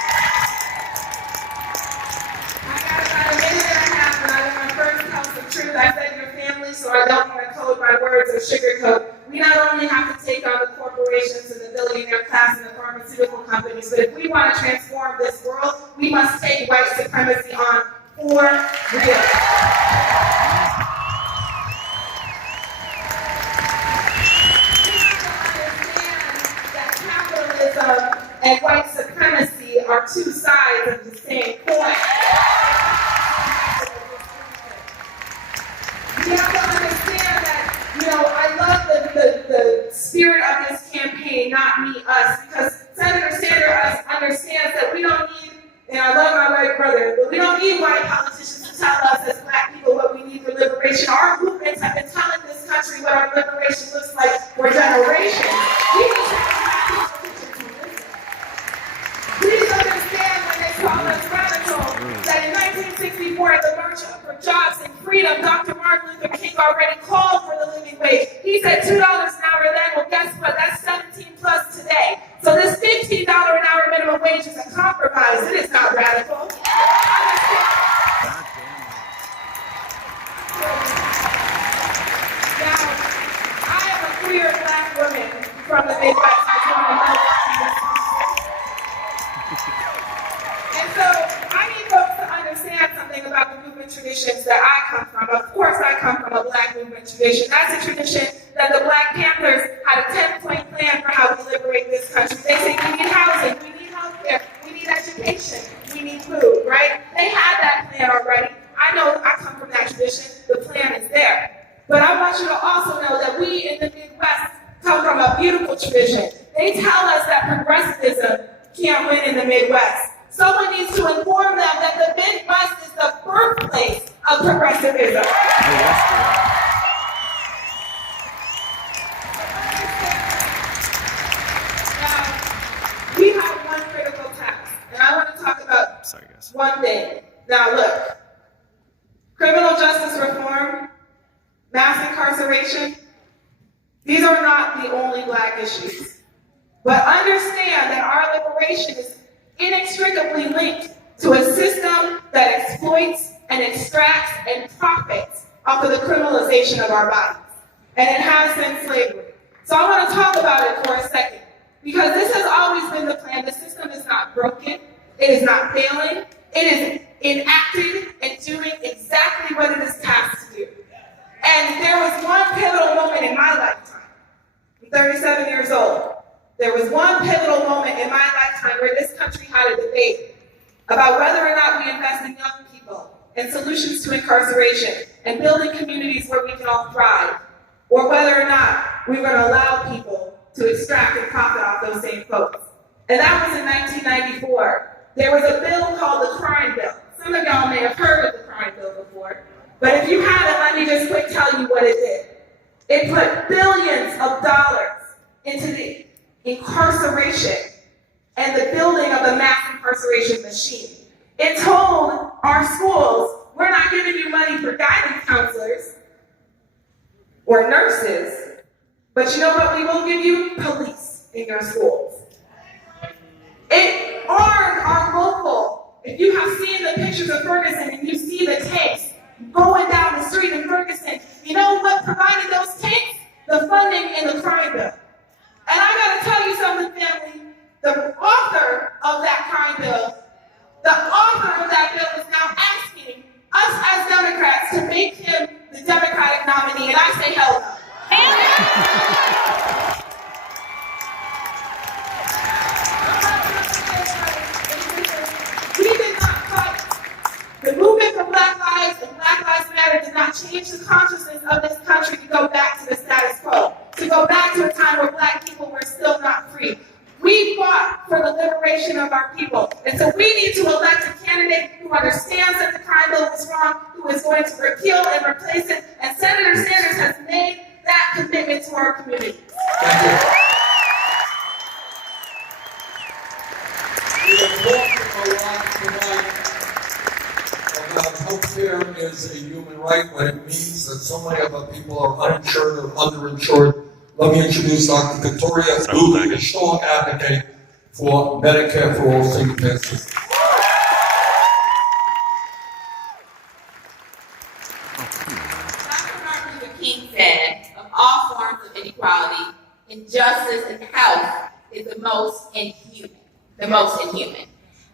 I got about a minute and a half, and I want to first tell some truth. I said your family, so I don't want to code my words or sugarcoat. We not only have to take on the corporations and the billionaire class and the pharmaceutical companies, but if we want to transform this world, we must take white supremacy on for real. And white supremacy are two sides of the same coin. We have to understand that, I love the spirit of this campaign, not me, us, because Senator Sanders understands that we don't need, and I love my white brother, but we don't need white politicians to tell us as black people what we need for liberation. Our movements have been telling this country what our liberation looks like for generations. We need to have black people. Please understand when they call us radical, that in 1964 at the March for Jobs and Freedom, Dr. Martin Luther King already called for the living wage. He said $2 an hour then, well guess what, that's 17 plus today. So this $15 an hour minimum wage is a compromise, it is Milwaukee, Wisconsin. And so I need folks to understand something about the movement traditions that I come from. Of course, I come from a Black movement tradition. That's a tradition that the Black Panthers had a 10-point plan for how we liberate this country. They say we need housing, we need healthcare, we need education, we need food, right? They had that plan already. I know I come from that tradition. The plan is there. But I want you to also know that we in the Midwest come from a beautiful tradition. They tell us that progressivism can't win in the Midwest. Someone needs to inform them that the Midwest is the birthplace of progressivism. Now, we have one critical task, and I want to talk about one thing. Now, look, criminal justice reform, mass incarceration, these are not the only Black issues. But understand that our liberation is inextricably linked to a system that exploits and extracts and profits off of the criminalization of our bodies. And it has been slavery. So I want to talk about it for a second, because this has always been the plan. The system is not broken. It is not failing. It is enacting and doing exactly what it is tasked to do. And there was one pivotal moment in my lifetime. I'm 37 years old. There was one pivotal moment in my lifetime where this country had a debate about whether or not we invest in young people and solutions to incarceration and building communities where we can all thrive, or whether or not we were going to allow people to extract and profit off those same folks. And that was in 1994. There was a bill called the Crime Bill. Some of y'all may have heard of the Crime Bill before, but if you haven't, let me just quick tell you what it did. It put billions of dollars into the incarceration and the building of the mass incarceration machine. It told our schools, we're not giving you money for guidance counselors or nurses, but you know what we will give you? Police in your schools. It armed our local. If you have seen the pictures of Ferguson and you see the tanks going down the street in Ferguson, you know what provided those tanks? The funding in the crime bill. And I gotta tell you something, family. The author of that crime bill, the author of that bill is now asking us as Democrats to make him the Democratic nominee, and I say hell no. We did not fight. The movement for Black Lives and Black Lives Matter did not change the consciousness of this country to go back to the status quo, to go back to a time where Black people were still not free. We fought for the liberation of our people. And so we need to elect a candidate who understands that the crime bill is wrong, who is going to repeal and replace it. And Senator Sanders has made that commitment to our community. Thank you. We have talked a lot tonight about healthcare is a human right when it means that so many of our people are uninsured or underinsured. Let me introduce Dr. Victoria, who is a strong advocate for Medicare for all single parents. Dr. Martin Luther King said, of all forms of inequality, injustice and health is the most inhuman. The most inhuman.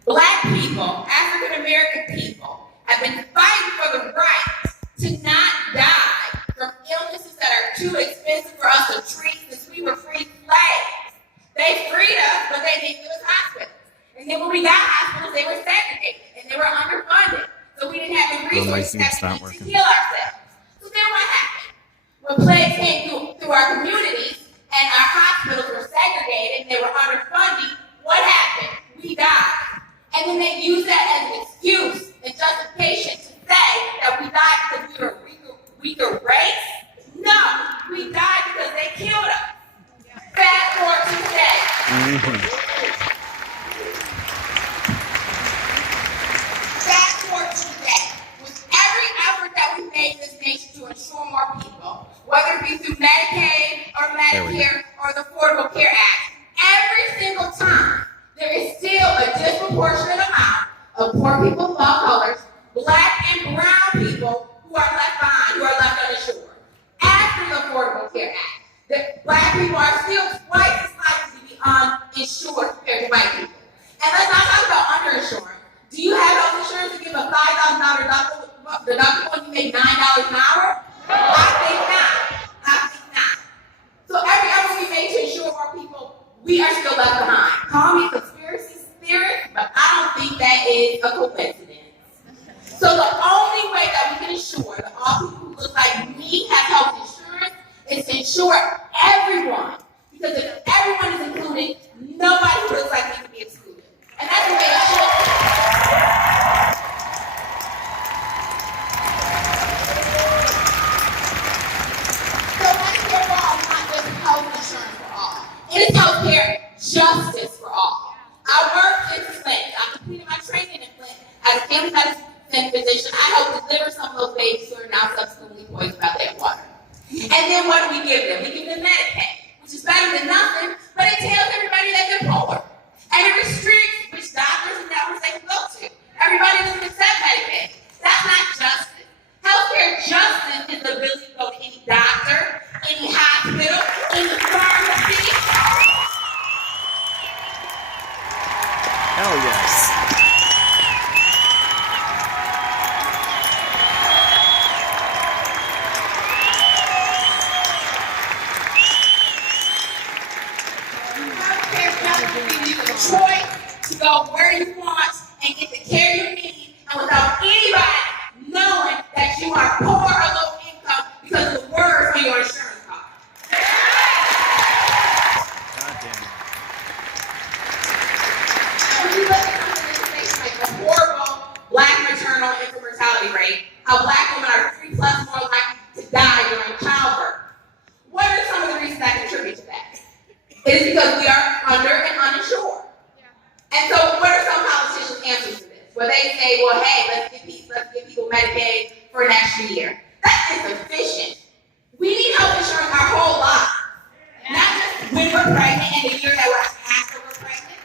Black people, African American people, have been fighting for the right to not die from illnesses that are too expensive for us to treat since we were free slaves. They freed us, but they didn't give us hospitals. And then when we got hospitals, they were segregated and they were underfunded. So we didn't have the resources that we needed to heal ourselves. So then what happened? When plagues came through our communities and our hospitals were segregated and they were underfunded, what happened? We died. And then they used that as an excuse and justification to say that we died because we were weaker race? No, we died because they killed us. Fast forward to today. Fast forward to today. With every effort that we made in this nation to ensure more people, whether it be through Medicaid or Medicare or the Affordable Care Act, every single time there is still a disproportionate amount of poor people of all colors, Black and brown people who are left behind, who are left uninsured. After the Affordable Care Act, the Black people are still twice as likely to be on white people. And let's not talk about underinsurance. Do you have health insurance to give a $5,000 deductible when you make $9 an hour? I think not. So every effort we make to insure more people, we are still left behind. Call me a conspiracy theorist, but I don't think that is a coincidence. So the only way that we can ensure that all people who look like me have health insurance is to insure everyone. Because if everyone is included, nobody who looks like me can be excluded. And that's the way it should be. So Medicare for all is not just health insurance for all. It is healthcare justice for all. I worked in Flint. I completed my training in Flint as a family medicine physician. I helped deliver some of those babies who are now subsequently poisoned by their water. And then what do we give them? We give them Medicaid, which is better than nothing, but it tells everybody that they're poor. And it restricts which doctors and networks they can go to. Everybody doesn't accept Medicaid. That's not justice. Healthcare justice is the ability to go to any doctor, any hospital, any pharmacy. Hell yes. Healthcare justice gives you the choice to go where you want and get the care you need, and without anybody knowing that you are poor or low income because of the words on your insurance card. God damn it. Now, when you look at some of the information like the horrible black maternal infant mortality rate, how black women are 3+ more likely to die during childbirth, what are some of the reasons that contribute to that? It is because we are under and uninsured. And so what are some politicians' answers to this? Well, they say, well, hey, let's give people Medicaid for an extra year. That's insufficient. We need health insurance our whole life, not just when we're pregnant and the year that we're after we're pregnant.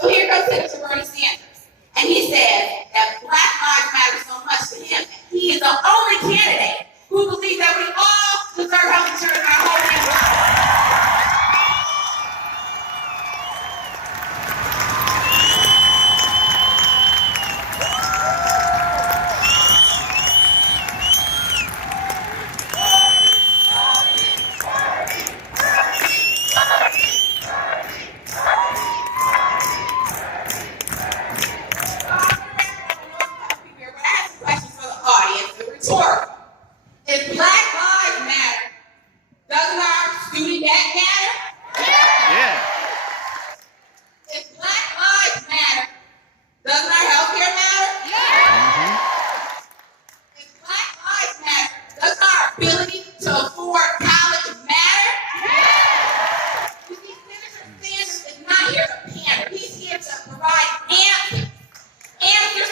So here comes Senator Bernie Sanders, and he says that Black Lives Matter so much to him. He is the only candidate who believes that we all deserve health insurance our whole damn life. Rhetorical. If Black Lives Matter, doesn't our student debt matter? Yeah. If Black Lives Matter, doesn't our healthcare matter? If Black Lives Matter, doesn't our ability to afford college matter? You see, Senator Sanders is not here to pander. He's here to provide answers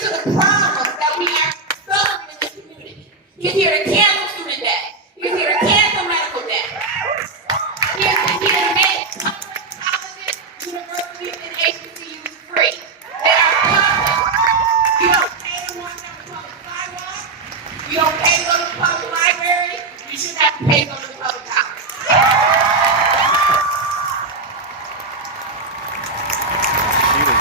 to the problems that we are suffering in this community. He's here to cancel student debt. He's here to cancel medical debt. He's here to make colleges, universities, and HBCUs free. They are public. You don't pay to walk down the public sidewalk. You don't pay to go to the public library. You shouldn't have to pay to go to the public college. She was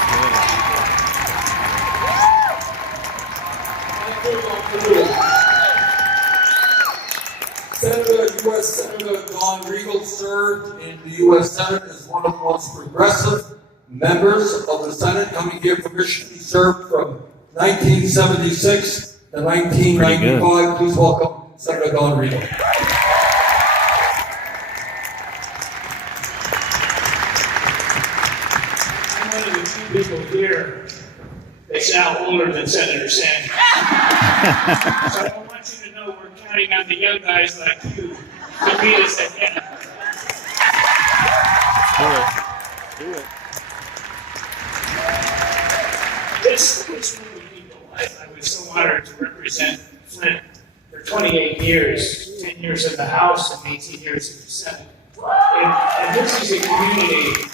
U.S. Senator Don Regal served in the U.S. Senate as one of the most progressive members of the Senate, coming here for Michigan. He served from 1976 to 1995. Please welcome Senator Don Regal. I'm one of the few people here that sound older than Senator Sanders. So I want you to know we're counting on the young guys like you to beat us ahead. Do it. This group of people, I was so honored to represent Flint for 28 years, 10 years in the House and 18 years in the Senate. And this is a community,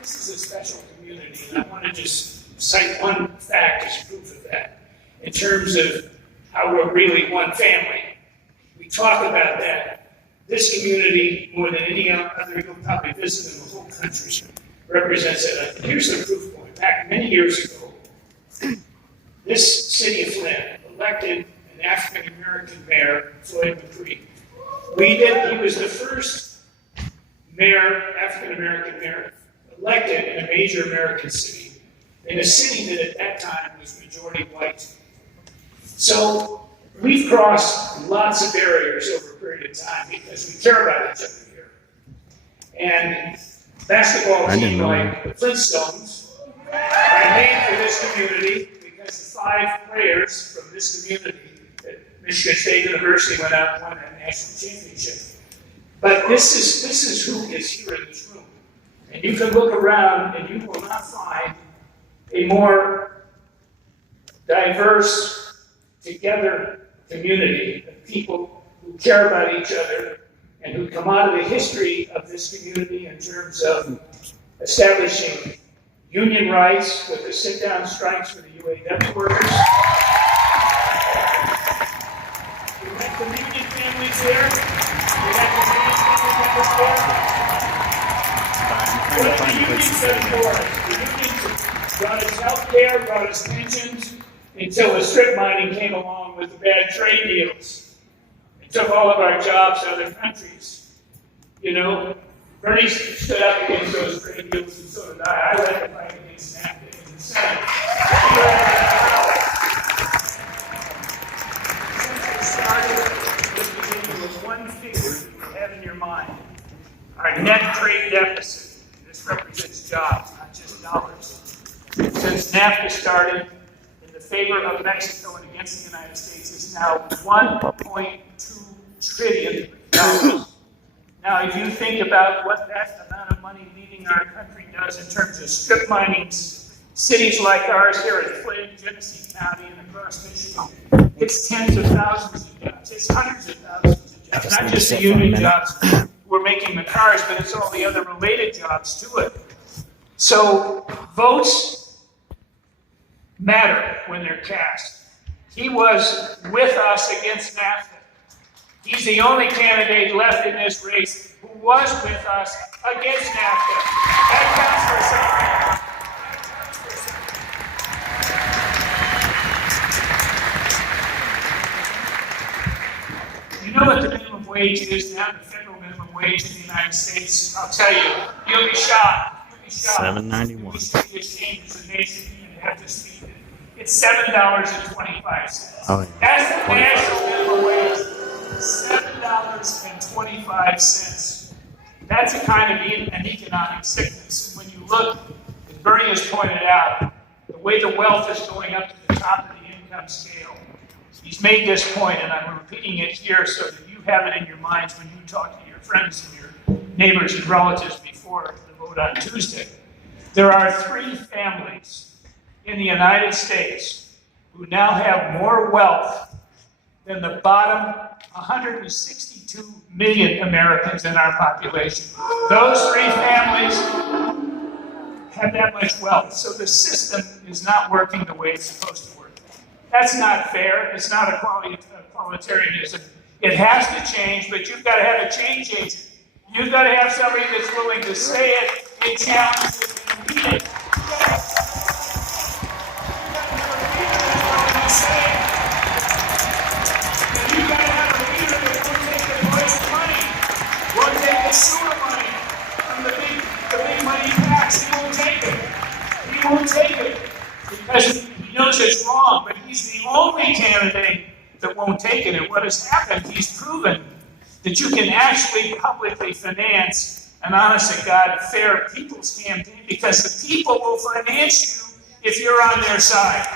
this is a special community, and I want to just cite one fact as proof of that. In terms of how we're really one family. We talk about that. This community, more than any other, you'll probably visit in the whole country, represents it. Here's the proof point. Back many years ago, this city of Flint elected an African-American mayor, Floyd McCree. He was the first mayor, African-American mayor, elected in a major American city, in a city that at that time was majority white. So we've crossed lots of barriers over a period of time because we care about each other here. And basketball team like the Flintstones are named for this community because the 5 players from this community at Michigan State University went out and won that national championship. But this is who is here in this room. And you can look around and you will not find a more diverse, together community of people who care about each other and who come out of the history of this community in terms of establishing union rights with the sit-down strikes for the UAW workers. We had the union families there. We had the union family members there. What the union said for us, the union brought us health care, brought us pensions, until the strip mining came along with the bad trade deals. It took all of our jobs to other countries. You know, Bernie stood up against those trade deals, and so did I. I led the fight against NAFTA in the Senate. Started with one figure you have in your mind. Our net trade deficit. This represents jobs, not just dollars. Since NAFTA started, in the favor of Mexico and against the United States, is now $1.2 trillion. Now, if you think about what that amount of money leaving our country does in terms of strip mining, cities like ours here in Flint, Genesee County, and across Michigan, it's tens of thousands of jobs. It's hundreds of thousands of jobs. Not just the union jobs we're making the cars, but it's all the other related jobs to it. So votes matter when they're cast. He was with us against NAFTA. He's the only candidate left in this race who was with us against NAFTA. That counts for something. You know what the minimum wage is now, the federal minimum wage in the United States? I'll tell you, you'll be shocked. $7.91. You should be ashamed as a nation and have to speak it. It's $7.25. Oh, yeah. That's the national minimum wage. $7.25. That's a kind of an economic sickness. And when you look, as Bernie has pointed out, the way the wealth is going up to the top of the income scale, he's made this point, and I'm repeating it here so that you have it in your minds when you talk to your friends and your neighbors and relatives before the vote on Tuesday. There are 3 families in the United States who now have more wealth than the bottom 162 million Americans in our population. Those 3 families have that much wealth. So the system is not working the way it's supposed to work. That's not fair. It's not equalitarianism. It has to change, but you've got to have a change agent. You've got to have somebody that's willing to say it and challenge it and lead it. Sewer money from the big money tax. He won't take it. He won't take it because he knows it's wrong, but he's the only candidate that won't take it. And what has happened, he's proven that you can actually publicly finance an honest-to-God, fair people's campaign because the people will finance you if you're on their side.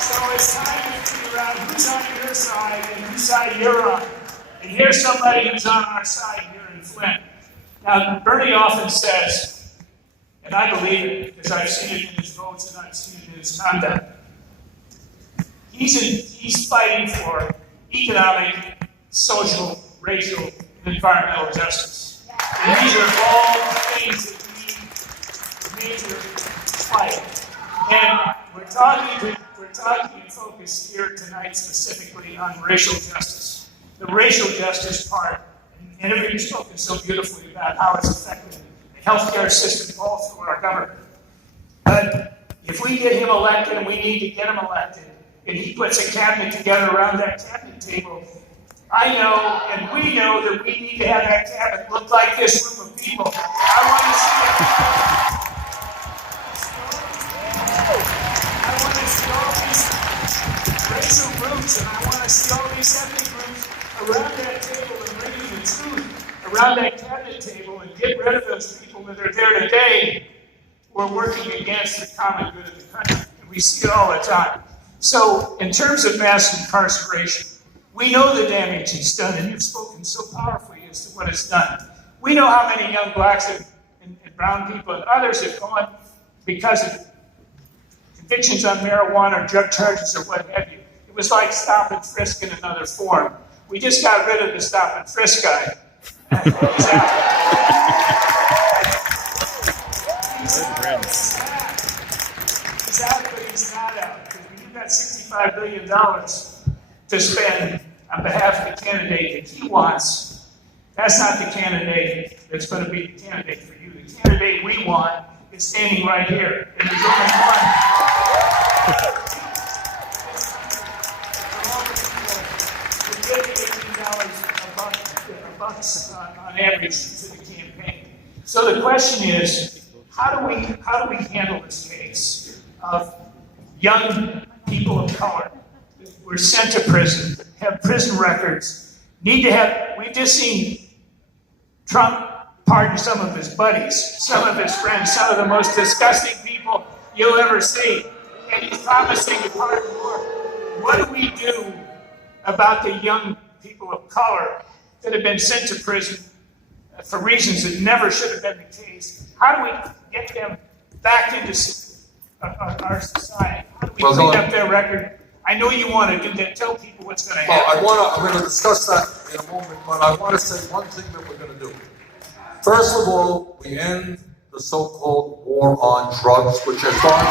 So it's time to figure out who's on your side and whose side you're on. And here's somebody who's on our side here in Flint. Now, Bernie often says, and I believe it because I've seen it in his votes and I've seen it in his conduct, he's fighting for economic, social, racial, and environmental justice. And these are all things that need major fight. And we're talking and focused here tonight specifically on racial justice. The racial justice part And everybody's spoken so beautifully about how it's affected the healthcare system all through our government. But if we get him elected, and we need to get him elected, and he puts a cabinet together around that cabinet table, I know and we know that we need to have that cabinet look like this room of people. I want to see that. I want to see all these racial groups, and I want to see all these ethnic groups around that table and bringing the truth around that cabinet table and get rid of those people that are there today who are working against the common good of the country. And we see it all the time. So, in terms of mass incarceration, we know the damage it's done, and you've spoken so powerfully as to what it's done. We know how many young blacks and brown people and others have gone because of convictions on marijuana or drug charges or what have you. It was like stop and frisk in another form. We just got rid of the stop and frisk guy. He's out. He's out, but he's not out. Because when you've got $65 billion to spend on behalf of the candidate that he wants, that's not the candidate that's going to be the candidate for you. The candidate we want is standing right here. And there's only one. $18 on average to the campaign. So the question is, how do we handle this case of young people of color who were sent to prison, have prison records, we've just seen Trump pardon some of his buddies, some of his friends, some of the most disgusting people you'll ever see, and he's promising to pardon more. What do we do about the young people of color that have been sent to prison for reasons that never should have been the case? How do we get them back into our society? How do we clean up their record? I know you want to do that. Tell people what's going to happen. I'm going to discuss that in a moment, but I want to say one thing that we're going to do. First of all, we end the so-called war on drugs, which has gone to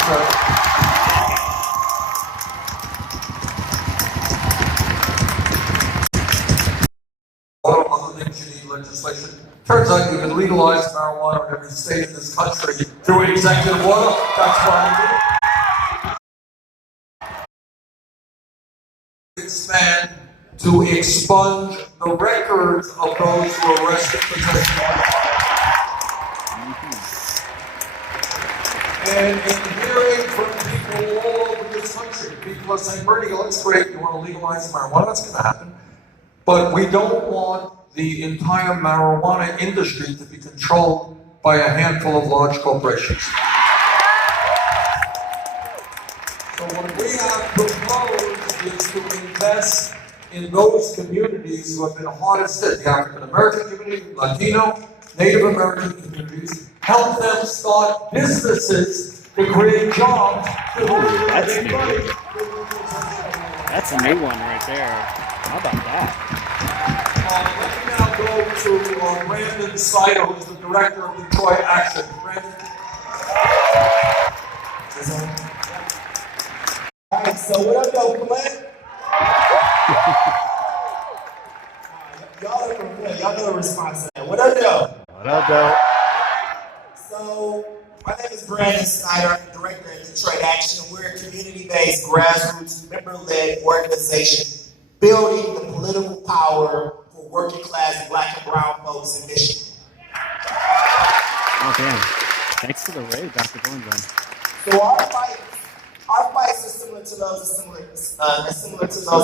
all other things you need legislation. Turns out you can legalize marijuana in every state in this country through executive order. That's why we expand to expunge the records of those who are arrested for possession. And hearing from people all over this country, people are saying, Bernie, that's great, you want to legalize marijuana, that's going to happen. But we don't want the entire marijuana industry to be controlled by a handful of large corporations. So what we have proposed is to invest in those communities who have been hardest hit, the African American community, Latino, Native American communities, help them start businesses to create jobs. That's new. That's a new one right there. How about that? Let me now go to Brandon Snyder, who's the director of Detroit Action. Brandon. All right, so what up, though, Flint? Y'all are from Flint. Y'all know the response to that. What up, though? What up, though? So, my name is Brandon Snyder. I'm the director of Detroit Action. We're a community-based, grassroots, member-led organization building the political power for working-class Black and brown folks in Michigan. Oh, damn. Thanks for the raid, Dr. Bourne. So our fights are similar to those of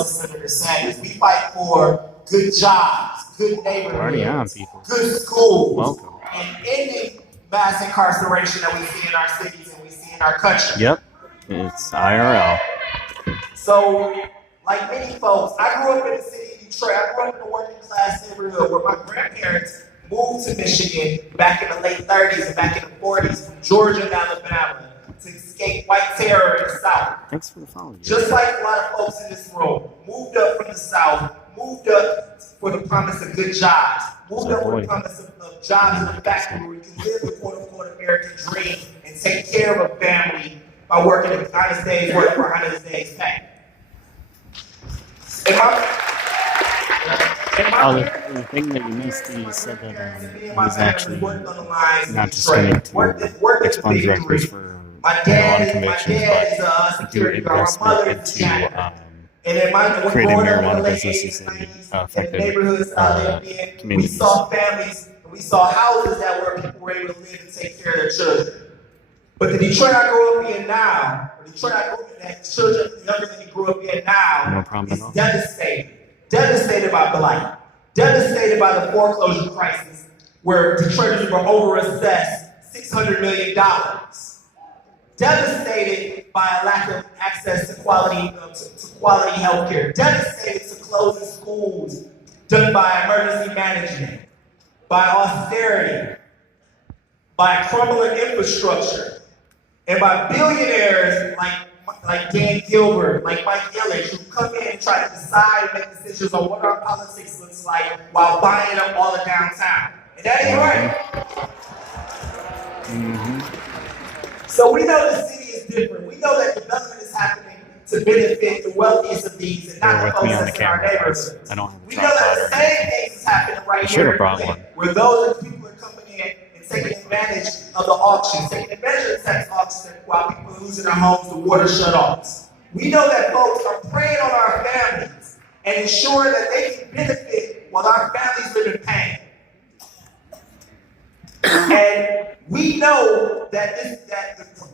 Senator Sanders. We fight for good jobs, good neighborhoods, good schools, welcome, and ending mass incarceration that we see in our cities and we see in our country. Yep, it's IRL. So, like many folks, I grew up in the city of Detroit. I grew up in a working class neighborhood where my grandparents moved to Michigan back in the late 30s and back in the 40s from Georgia and Alabama to escape white terror in the South. Thanks for the follow. Just like a lot of folks in this room, moved up from the South, moved up for the promise of good jobs, moved up for the promise of jobs in the factory where you can live the quote-unquote American dream and take care of a family by working an honest day's work for 100 days pay. And my Oh, parents, the thing that you missed, you said that me and he my was family actually worked on the lines in not just going Detroit. Worked to at the expunge big records three. for My marijuana dad convictions, is a but do security guard. My investment mother is a into janitor. And then when creating growing up in the marijuana late businesses 80s in and 90s, in the affected neighborhoods that I lived in, we communities. saw families and we saw houses that where people were able to live and take care of their children. But the Detroit I grew up in now, the Detroit I grew up in, that children younger than me grew up in now, No problem is at all. devastated. Devastated by blight. Devastated by the foreclosure crisis, where Detroiters were overassessed $600 million. Devastated by a lack of access to quality health care. Devastated to closing schools done by emergency management, by austerity, by crumbling infrastructure, and by billionaires like Dan Gilbert, like Mike Ilitch, who come in and try to decide and make decisions on what our politics looks like while buying up all the downtown. And that ain't right. So we know the city is different. We know that development is happening to benefit the wealthiest of these and not the folks that's in our neighborhoods. I don't have a We know that the same things is happening right here in Flint, where those people are coming in and taking advantage of the auctions, taking advantage of the tax auctions while people are losing their homes, the water shut-offs. We know that folks are preying on our families and ensuring that they can benefit while our families live in pain. And we know that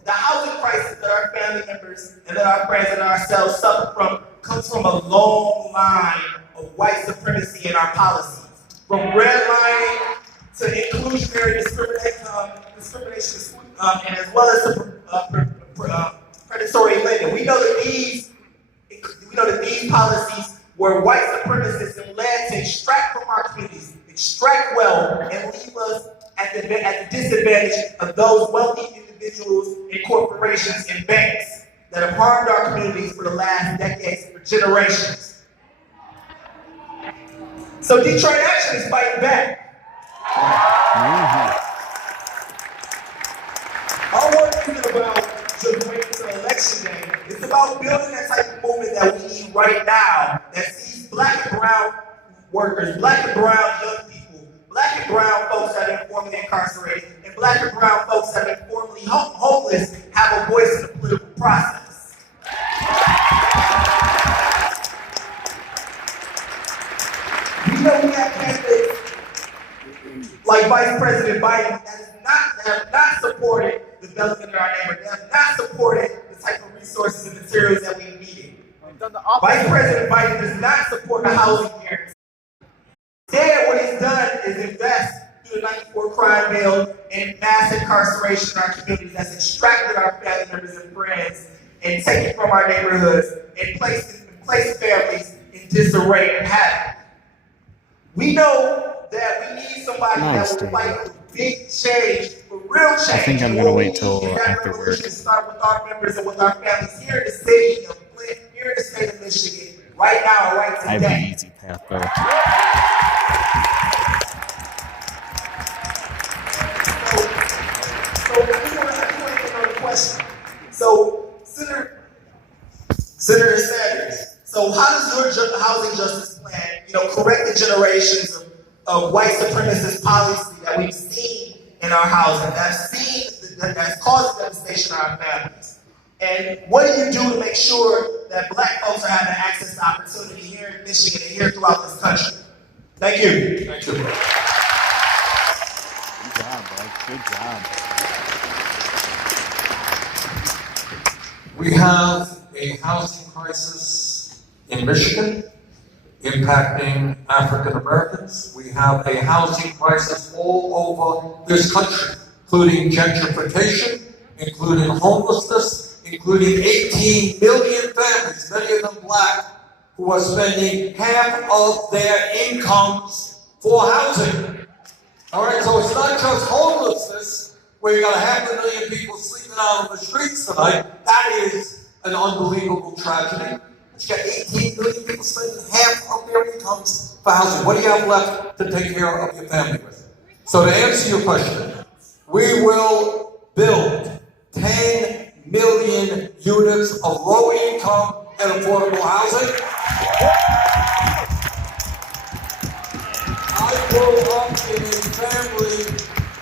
the housing crisis that our family members and that our friends and ourselves suffer from comes from a long line of white supremacy in our policies. From redlining to inclusionary discrimination, and as well as predatory lending. We know that these policies were white supremacists and led to extract from our communities, extract wealth, and leave us at the disadvantage of those wealthy individuals and corporations and banks that have harmed our communities for the last decades, for generations. So Detroit Action is fighting back. Our work isn't about just waiting until election day. It's about building that type of movement that we need right now that sees black and brown workers, black and brown young people, black and brown folks that have been formerly incarcerated, and black and brown folks that have been formerly homeless have a voice in the political process. We know we have candidates like Vice President Biden that have not supported development in our neighborhood. They have not supported the type of resources and materials that we needed. Vice President Biden does not support the housing guarantee. Instead, what he's done is invest through the 94 crime bill in mass incarceration in our communities that's extracted our family members and friends and taken from our neighborhoods and placed families in disarray and havoc. We know that we need somebody that will fight for big change, for real change. I think I'm going to wait till after work. Start with our members and with our families here in the city of Flint, here in the state of Michigan, right now, right today. I have the easy path, though. So I just want to get another question. So, Senator Sanders, so how does your housing justice plan, correct the generations of white supremacist policy that we've seen in our housing, that's caused devastation in our families? And what do you do to make sure that black folks are having access to opportunity here in Michigan and here throughout this country? Thank you. Thank you. Good job, bud. Good job. We have a housing crisis in Michigan impacting African Americans. We have a housing crisis all over this country, including gentrification, including homelessness, including 18 million families, many of them black, who are spending half of their incomes for housing. All right, so it's not just homelessness, where you got 500,000 people sleeping out on the streets tonight. That is an unbelievable tragedy. You got 18 million people spending half of their incomes for housing. What do you have left to take care of your family with? So to answer your question, we will build 10 million units of low-income and affordable housing.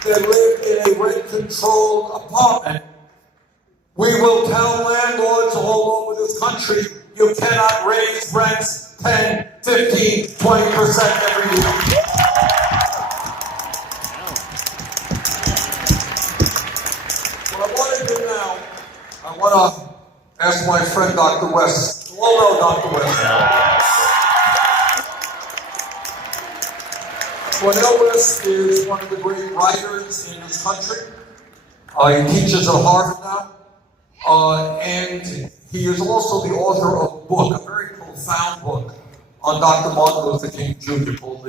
that live in a rent-controlled apartment. We will tell landlords all over this country, you cannot raise rents 10, 15, 20% every year. What I want to do now, I want to ask my friend Dr. West. You all know Dr. West. Cornel West is one of the great writers in this country. He teaches at Harvard now. And he is also the author of a book, a very profound book, on Dr. Martin Luther King Jr. called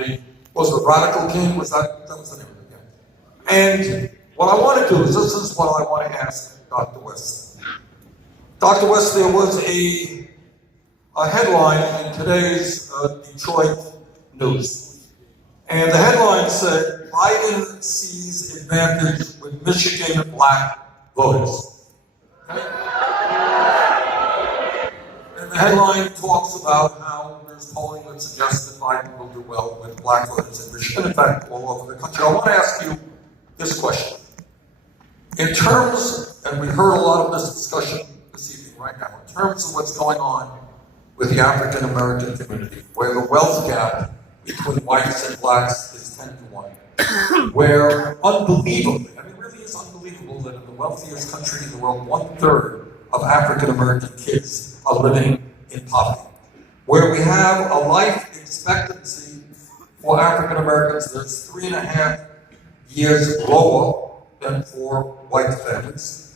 was it Radical King? Was that was the name of it? Yeah. And what I want to do is, this is what I want to ask Dr. West. Dr. West, there was a headline in today's Detroit news. And the headline said, Biden sees advantage with Michigan black voters. Okay? And the headline talks about how there's polling that suggests that Biden will do well with black voters in Michigan, in fact, all over the country. I want to ask you this question. In terms, and we heard a lot of this discussion this evening right now, in terms of what's going on with the African American community, where the wealth gap between whites and blacks is 10 to 1, where unbelievably, I mean, it really is unbelievable that in the wealthiest country in the world, 1/3 of African American kids are living in poverty, where we have a life expectancy for African Americans that's 3.5 years lower than for white families,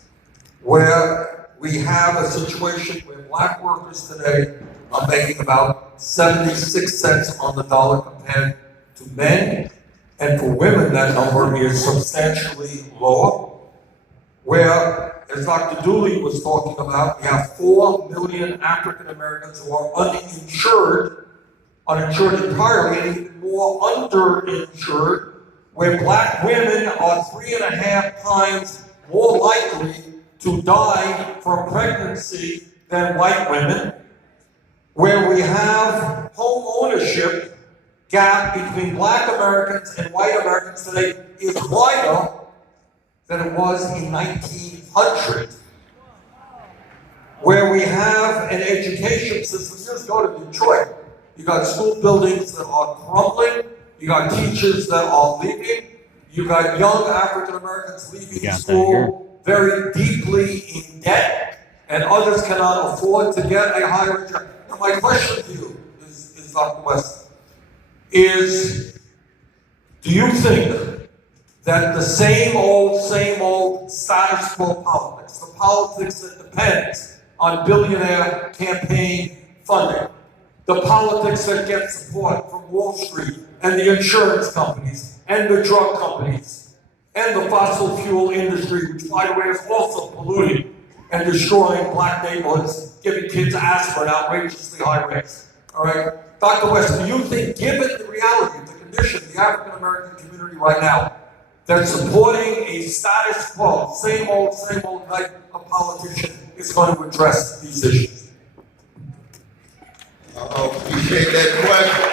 where we have a situation where black workers today are making about 76 cents on the dollar compared to men, and for women that number is substantially lower, where, as Dr. Dooley was talking about, we have 4 million African Americans who are uninsured entirely, and even more underinsured, where black women are 3.5 times more likely to die from pregnancy than white women, where we have home ownership gap between black Americans and white Americans today is wider than it was in 1900, where we have an education system. Just go to Detroit. You got school buildings that are crumbling. You got teachers that are leaving. You got young African Americans leaving school very deeply in debt, and others cannot afford to get a higher education. Now, my question to you is Dr. West, is do you think that the same old status quo politics, the politics that depends on billionaire campaign funding, the politics that get support from Wall Street and the insurance companies and the drug companies and the fossil fuel industry, which, by the way, is also polluting and destroying black neighborhoods, giving kids aspirin at outrageously high rates. All right? Dr. West, do you think, given the reality of the condition of the African American community right now, that supporting a status quo, same old type of politician is going to address these issues? Appreciate that question.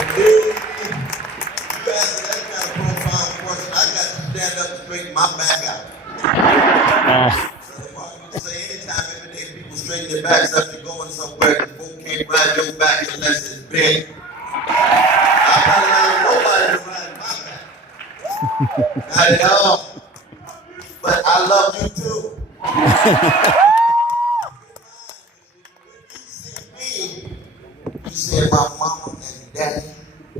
Indeed, you asked that kind of profound question. I got to stand up and straighten my back out. So the Marc would say anytime, every day, people straighten their backs up, you're going somewhere, the folk can't ride your back unless it's bent. I'm not allowing nobody to ride my back. Not at all. But I love you too. You see my mama and daddy.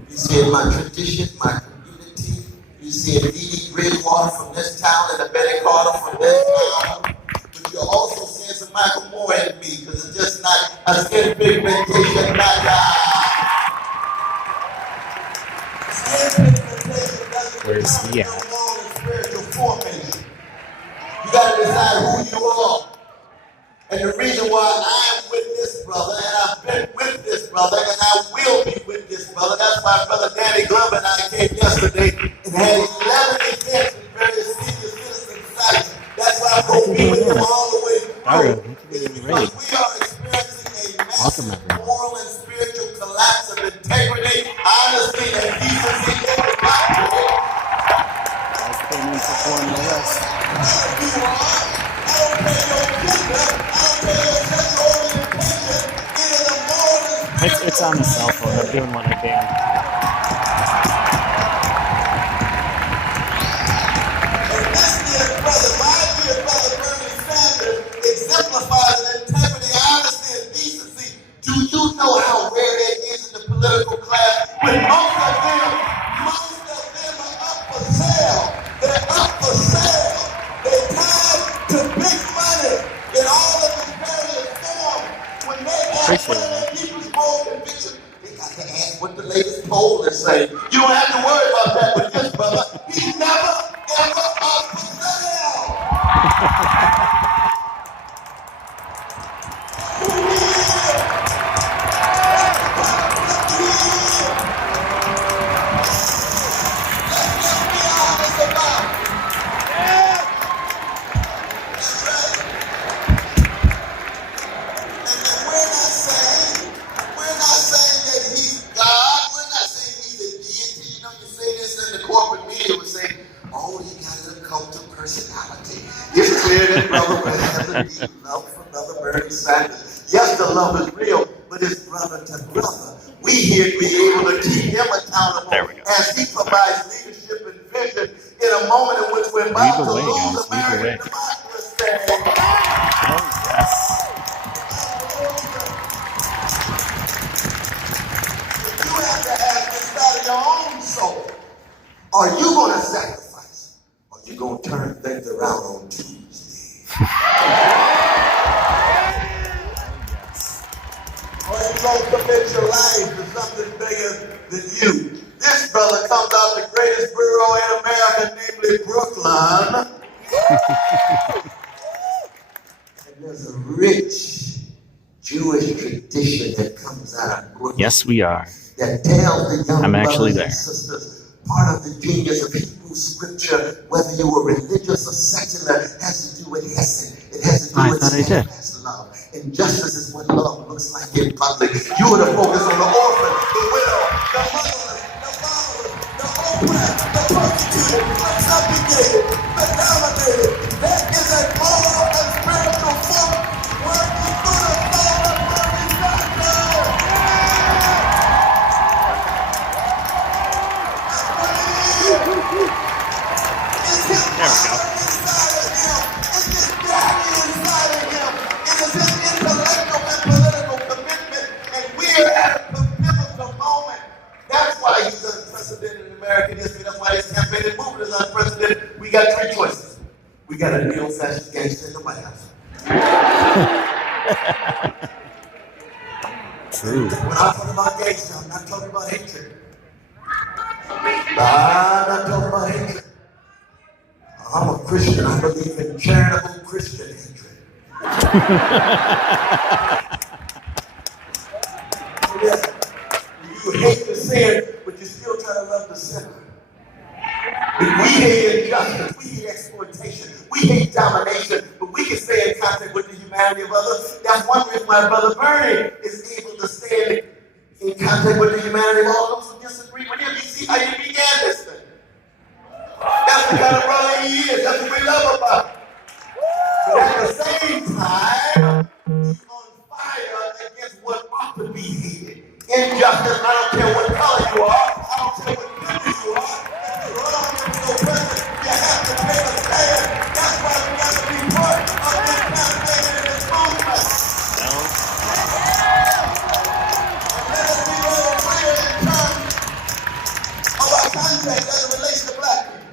You see my tradition, my community. You see Edie Bridgewater from this town and the Betty Carter from this town. But you're also seeing some Michael Moore in me, because it's just not a skin pigmentation, not skin pigmentation doesn't Where's he at? spiritual formation. You gotta decide who you are. And the reason why I'm with this brother, and I've been with this brother, and I will be with this brother, that's why Brother Danny Glover and I came yesterday and had 11 events with various senior citizen sites. That's why I'm going to be with them all the way through. It's because we are experiencing a massive moral and spiritual lapse of integrity, honesty, and decency in the country. That's putting in for four on the list. It's on the cell phone. I'm doing what I can. Exemplifies integrity, honesty, and decency. Do you know how rare that is in the political class? When most of them are up for sale. They're up for sale. They're tied to big money in all of its various forms. When they ask what their people's moral conviction, they got to ask what the latest poll is saying. You don't have to worry about that with this brother. He's never, ever up for sale. Yes, the love is real, but it's brother to brother. We here to be able to keep him accountable as he provides leadership and vision in a moment in which we're about to lose American democracy. Oh, yes. You have to ask inside of your own soul, are you going to sacrifice? Or are you going to turn things around on Tuesday? Or you going to commit your life to something bigger than you? This brother comes out the greatest borough in America, namely Brooklyn. And there's a rich Jewish tradition that comes out of Brooklyn. Yes, we are. That tells the young I'm actually there. brothers and sisters part of the genius of Hebrew scripture, whether you were religious or secular, has to do with hesed. It has to do with steadfast love. And justice is what love looks like in public. You were to focus on the orphan, the widow, the motherless, the fatherless, the oppressed, the persecuted, the subjugated, the dominated. That is a moral and spiritual force working for the soul of every doctor. There we go. He's unprecedented in American history. That's why his campaign and movement is unprecedented. We got three choices. We got a neo-fascist gangster in the White House. True. When I talk about gangster, I'm not talking about hatred. I'm not talking about hatred. I'm a Christian. I believe in charitable Christian hatred. Yeah. You hate the sin, but you still try to love the sinner. We hate injustice, we hate exploitation, we hate domination, but we can stay in contact with the humanity of others. That's one reason why Brother Bernie is able to stay in contact with the humanity of all those who disagree with him. You see how you began this thing. That's the kind of brother he is. That's what we love about him. But at the same time, he's on fire against what ought to be hated. Injustice, I don't care what color you are, I don't care what gender you are. If you run on into a president, you have to take a stand. That's why we got to be part of this campaign and this movement. And let us be very clear in terms of our context as it relates to black people.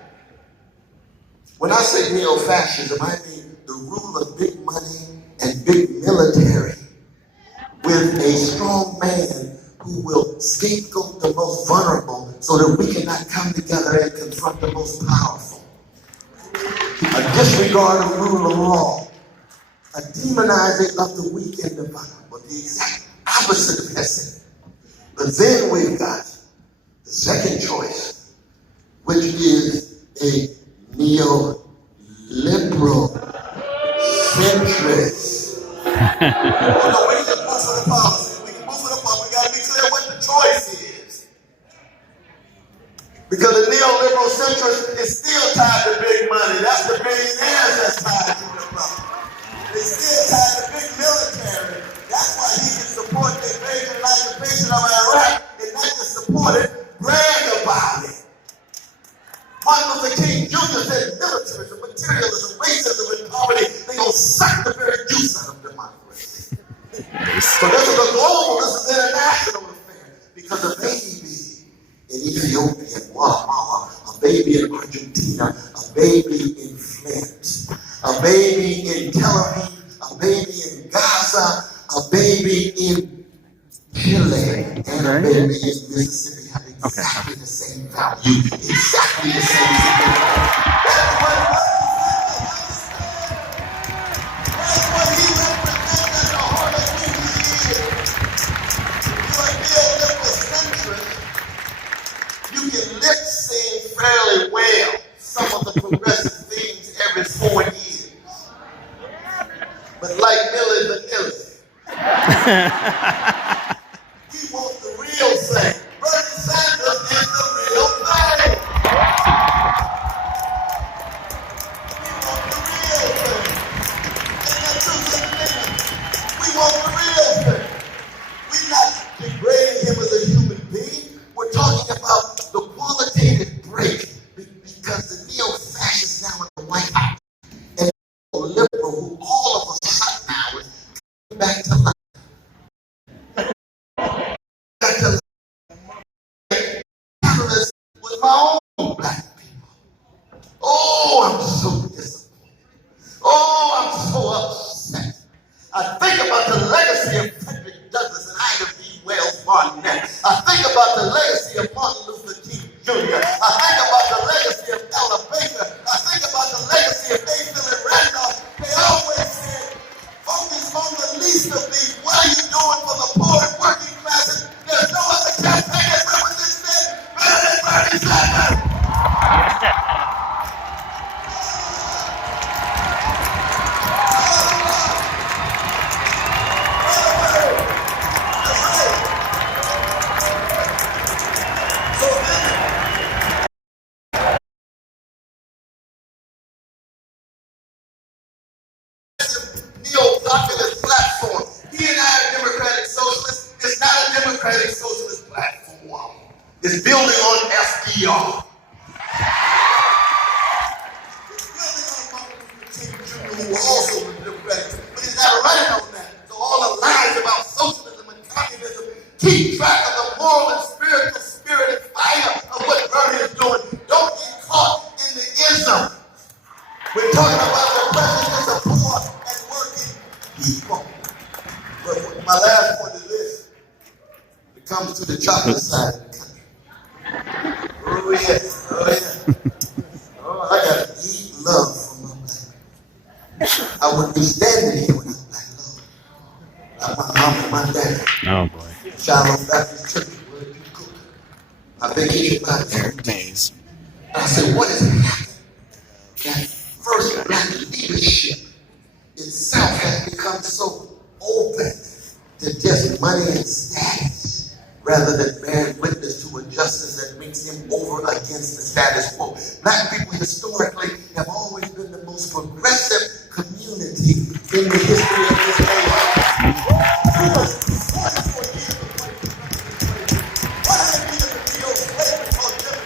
When I say neo-fascism, I mean the rule of big money and big military with a strong man who will scapegoat the most vulnerable so that we cannot come together and confront the most powerful. A disregard of rule of law, a demonizing of the weak and the vulnerable, the exact opposite of Hesed. But then we've got the second choice, which is a neo-liberal centrist. We can move for the policy. We can move for the policy. We got to be clear what the Because the neoliberal centrist is still tied to big money. That's the billionaires that's tied to the problem. It's still tied to big military. That's why he can support the invasion and occupation of Iraq and not just support it, brag about it. Martin Luther King Jr. said militarism, materialism, racism, and poverty, they gonna suck the very juice out of democracy. So this is a global, this is international affair. Because a baby in Ethiopia, in Guatemala, a baby in Argentina, a baby in Flint, a baby in Tel Aviv, a baby in Gaza, a baby in Chile, and a baby in Mississippi have exactly the same value, exactly the same significance. That's what he represents at the heart of who he is. You're a neoliberal centrist. You can lip sing fairly well some of the progressive things every 4 years. But like Millie Vanilli, we want the real thing. Bernie Sanders is the real thing. We want the real thing. Ain't that true, Sister? We want the real thing. We're not degrading him as a human being. We're talking about the qualitative break because the neo-fascists now in the White House and the liberal who all of a sudden now is coming back to life. Back to life. With my own black people. Oh, I'm so disappointed. Oh, I'm so upset. I think about the legacy of Frederick Douglass and Ida B. Wells Barnett. I think about the legacy of Martin Luther King Jr. I think about the legacy of Ella Baker. I think about the legacy of A. Philip Randolph. They always said, focus on the least of these. What are you doing for the poor and working classes? There's no other campaign that represents that better than Bernie Sanders. Neo-populist platform. He and I are democratic socialists. It's not a democratic socialist platform. It's building on FDR. It's building on Martin Luther King Jr., who also was democratic. But it's not running on that. So all the lies about socialism and communism keep track of the moral and spiritual spirit and fire of what Bernie is doing. Don't get caught in the ism. We're talking about the presidents of poor and working people. But my last point is this. It comes to the chocolate side of the country. Oh yeah, oh yeah. Oh, I gotta eat love from my black people. I wouldn't be standing here without black love. Like my mom and my dad. Oh boy. Shalom Baptist Church, where you cook. I've been eating my Maze. I said, what is happening? That first black leadership itself has become so open to just money and status rather than bearing witness to a justice that makes him over against the status quo. Black people historically have always been the most progressive community in the history of this nation. 44 years of 100 years of neo-slavery called Jim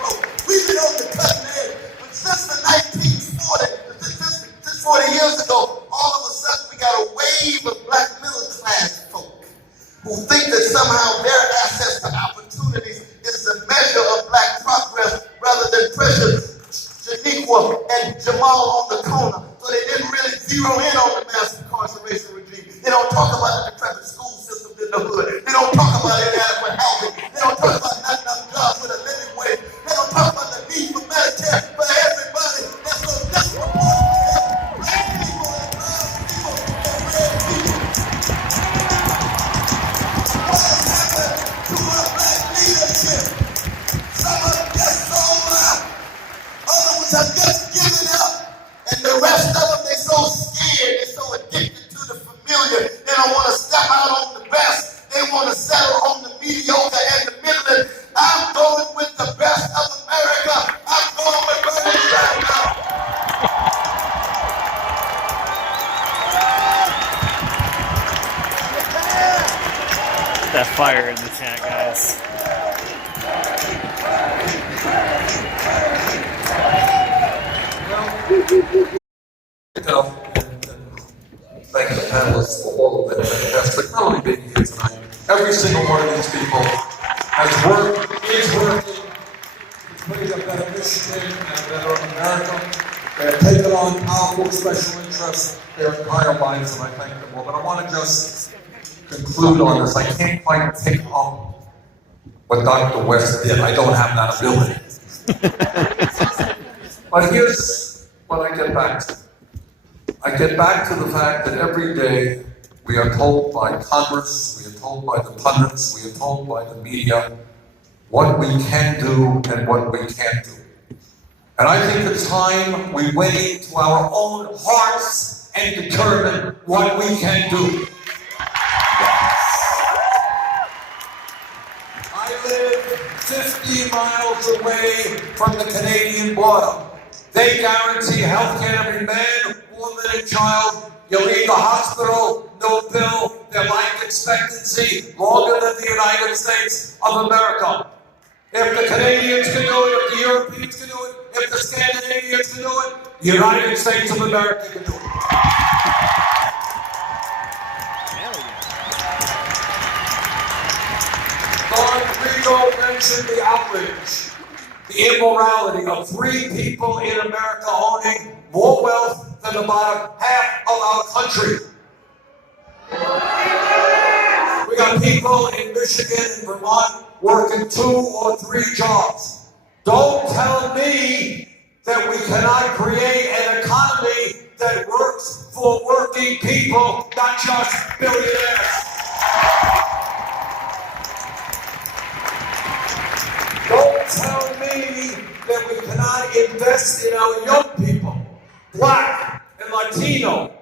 Crow. We've been on the cutting edge. But since the 1940s, 40 years ago, all of a sudden we got a wave of black middle class folk who think that somehow their access to opportunities is the measure of black progress rather than Precious, Shaniqua, and Jamal on the corner. So they didn't really zero in on the mass incarceration regime. They don't talk about the decrepit school systems in the hood. They don't talk about inadequate housing. They don't talk about not enough jobs with a living wage. They don't talk about the need for Medicare for everybody. That's so disproportionate. Black people and brown people and red people. What has happened to our black leadership? Some of them just sold out. Others have just given up. And the rest of them, they're so scared, they're so addicted to the familiar, they don't want to step out on the best. They want to settle on the mediocre and the middling, that fire in the chat, guys. Thank the panelists for all of their fantastic really being here tonight. Every single one of these people has worked, is working, putting a better Michigan and a better America. They have taken on powerful special interests their entire lives, and I thank them all. But I want to just conclude on this. I can't quite pick up what Dr. West did. I don't have that ability. But here's what I get back to. I get back to the fact that every day we are told by Congress, we are told by the pundits, we are told by the media what we can do and what we can't do. And I think it's time we went into our own hearts and determine what we can do. I live 50 miles away from the Canadian border. They guarantee health care to every man, woman, and child. You leave the hospital, no bill, their life expectancy longer than the United States of America. If the Canadians can do it, if the Europeans can do it, if the Scandinavians can do it, the United States of America can do it. Don Rigo mentioned the outrage, the immorality of 3 people in America owning more wealth than about half of our country. We got people in Michigan and Vermont working 2 or 3 jobs. Don't tell me that we cannot create an economy that works for working people, not just billionaires. Don't tell me that we cannot invest in our young people, Black and Latino,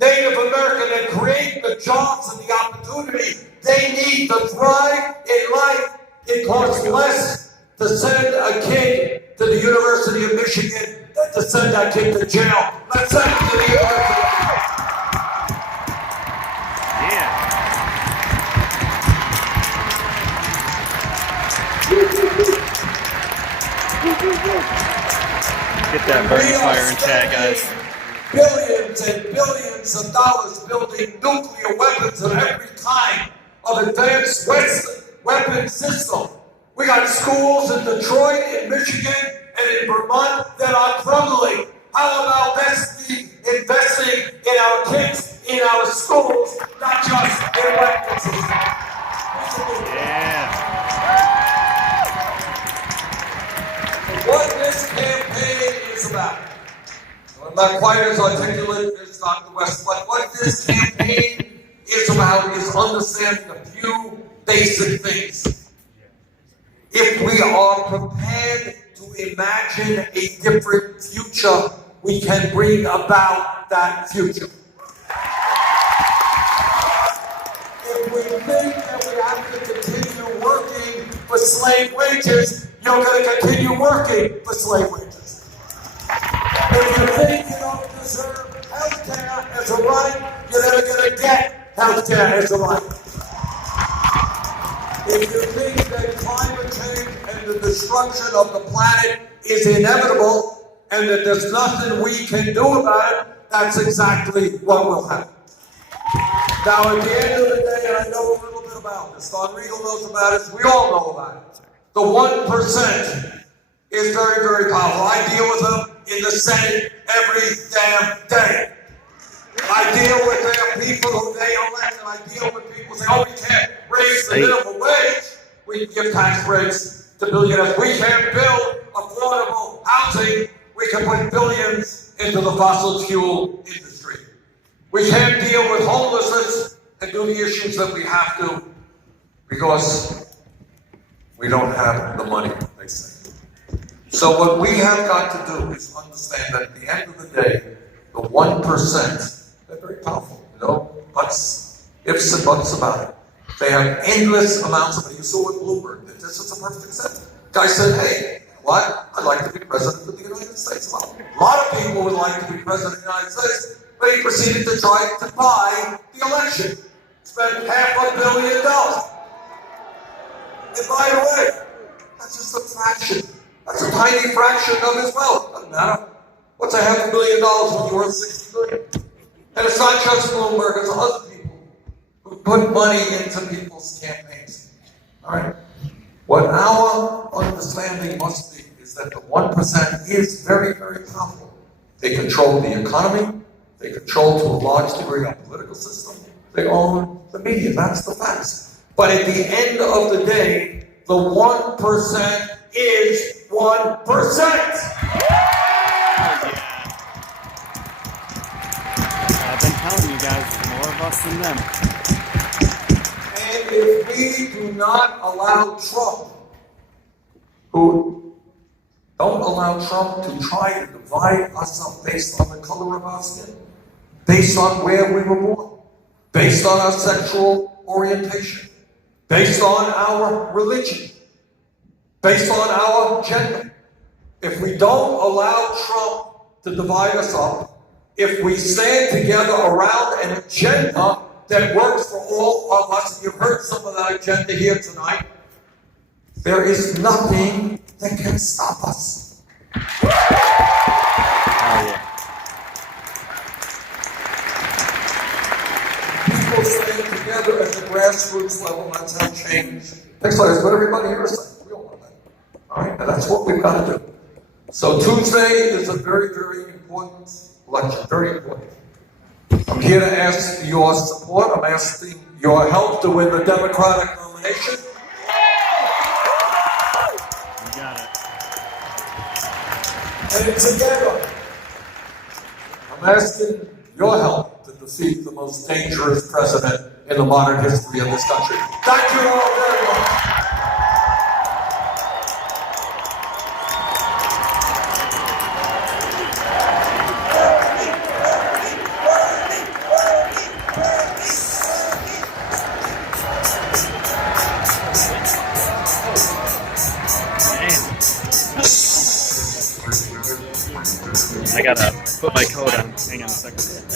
Native American, and create the jobs and the opportunity they need to thrive in life. It costs less to send a kid to the University of Michigan than to send that kid to jail. Let's send him to the University. Get that burning fire in chat, guys. Billions and billions of dollars building nuclear weapons of every kind of advanced weapon system. We got schools in Detroit, in Michigan, and in Vermont that are crumbling. How about investing in our kids, in our schools, not just in weapons systems? Yeah. What this campaign is about. I'm not quite as articulate as Dr. West, but what this campaign is about is understanding a few basic things. If we are prepared to imagine a different future, we can bring about that future. If we think that we have to continue working for slave wages, you're going to continue working for slave wages. If you think you don't deserve health care as a right, you're never going to get health care as a right. If you think that climate change and the destruction of the planet is inevitable and that there's nothing we can do about it, that's exactly what will happen. Now, at the end of the day, and I know a little bit about this, Don Riegel knows about it, we all know about it. The 1% is very, very powerful. I deal with them in the Senate every damn day. I deal with their people who they elect, and I deal with people who say, oh, we can't raise the minimum wage. We can give tax breaks to billionaires. We can't build affordable housing. We can put billions into the fossil fuel industry. We can't deal with homelessness and do the issues that we have to because we don't have the money, they say. So what we have got to do is understand that at the end of the day, the 1%, they're very powerful, you know, buts, ifs and buts about it. They have endless amounts of it. You saw with Bloomberg, this is a perfect example. Guy said, hey, what? I'd like to be president of the United States. Well, a lot of people would like to be president of the United States, but he proceeded to try to buy the election. Spent $500 million. And by the way, that's just a fraction. That's a tiny fraction of his wealth. Doesn't matter. What's $500 million when you're worth $60 billion? And it's not just Bloomberg, it's other people who put money into people's campaigns. All right? What our understanding must be is that the 1% is very, very powerful. They control the economy. They control, to a large degree, our political system. They own the media. That's the facts. But at the end of the day, the 1% is 1%. I've been telling you guys, there's more of us than them. And if we do not allow Trump, don't allow Trump to try to divide us up based on the color of our skin, based on where we were born, based on our sexual orientation, based on our religion, based on our gender. If we don't allow Trump to divide us up, if we stand together around an agenda that works for all of us, and you've heard some of that agenda here tonight, there is nothing that can stop us. Oh, yeah. People stand together at the grassroots level. That's how change takes place. What everybody here is saying. We all know that. All right, and that's what we've got to do. So Tuesday is a very, very important election. Very important. I'm here to ask your support. I'm asking your help to win the Democratic nomination. You got it. And together, I'm asking your help to defeat the most dangerous president in the modern history of this country. Thank you all very much. I gotta put my coat on. Hang on a second.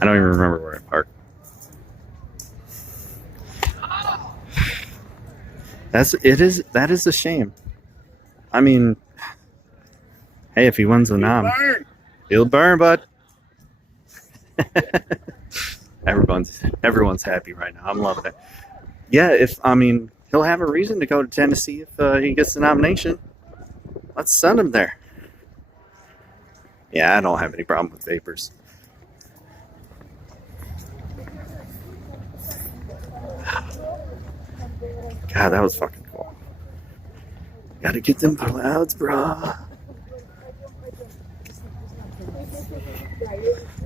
I don't even remember where I parked. That is a shame. I mean, hey, if he wins the nom, he'll burn, bud. Everyone's happy right now. I'm loving it. Yeah, he'll have a reason to go to Tennessee if he gets the nomination. Let's send him there. Yeah, I don't have any problem with vapors. God, that was fucking cool. Gotta get them clouds, brah.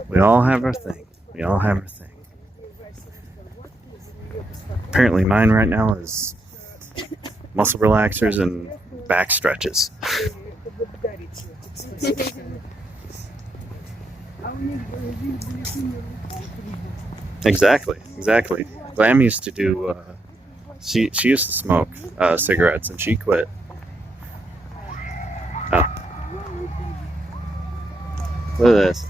We all have our thing. We all have our thing. Apparently mine right now is muscle relaxers and back stretches. Exactly. Glam used to do, she used to smoke cigarettes and she quit. Oh. Look at this.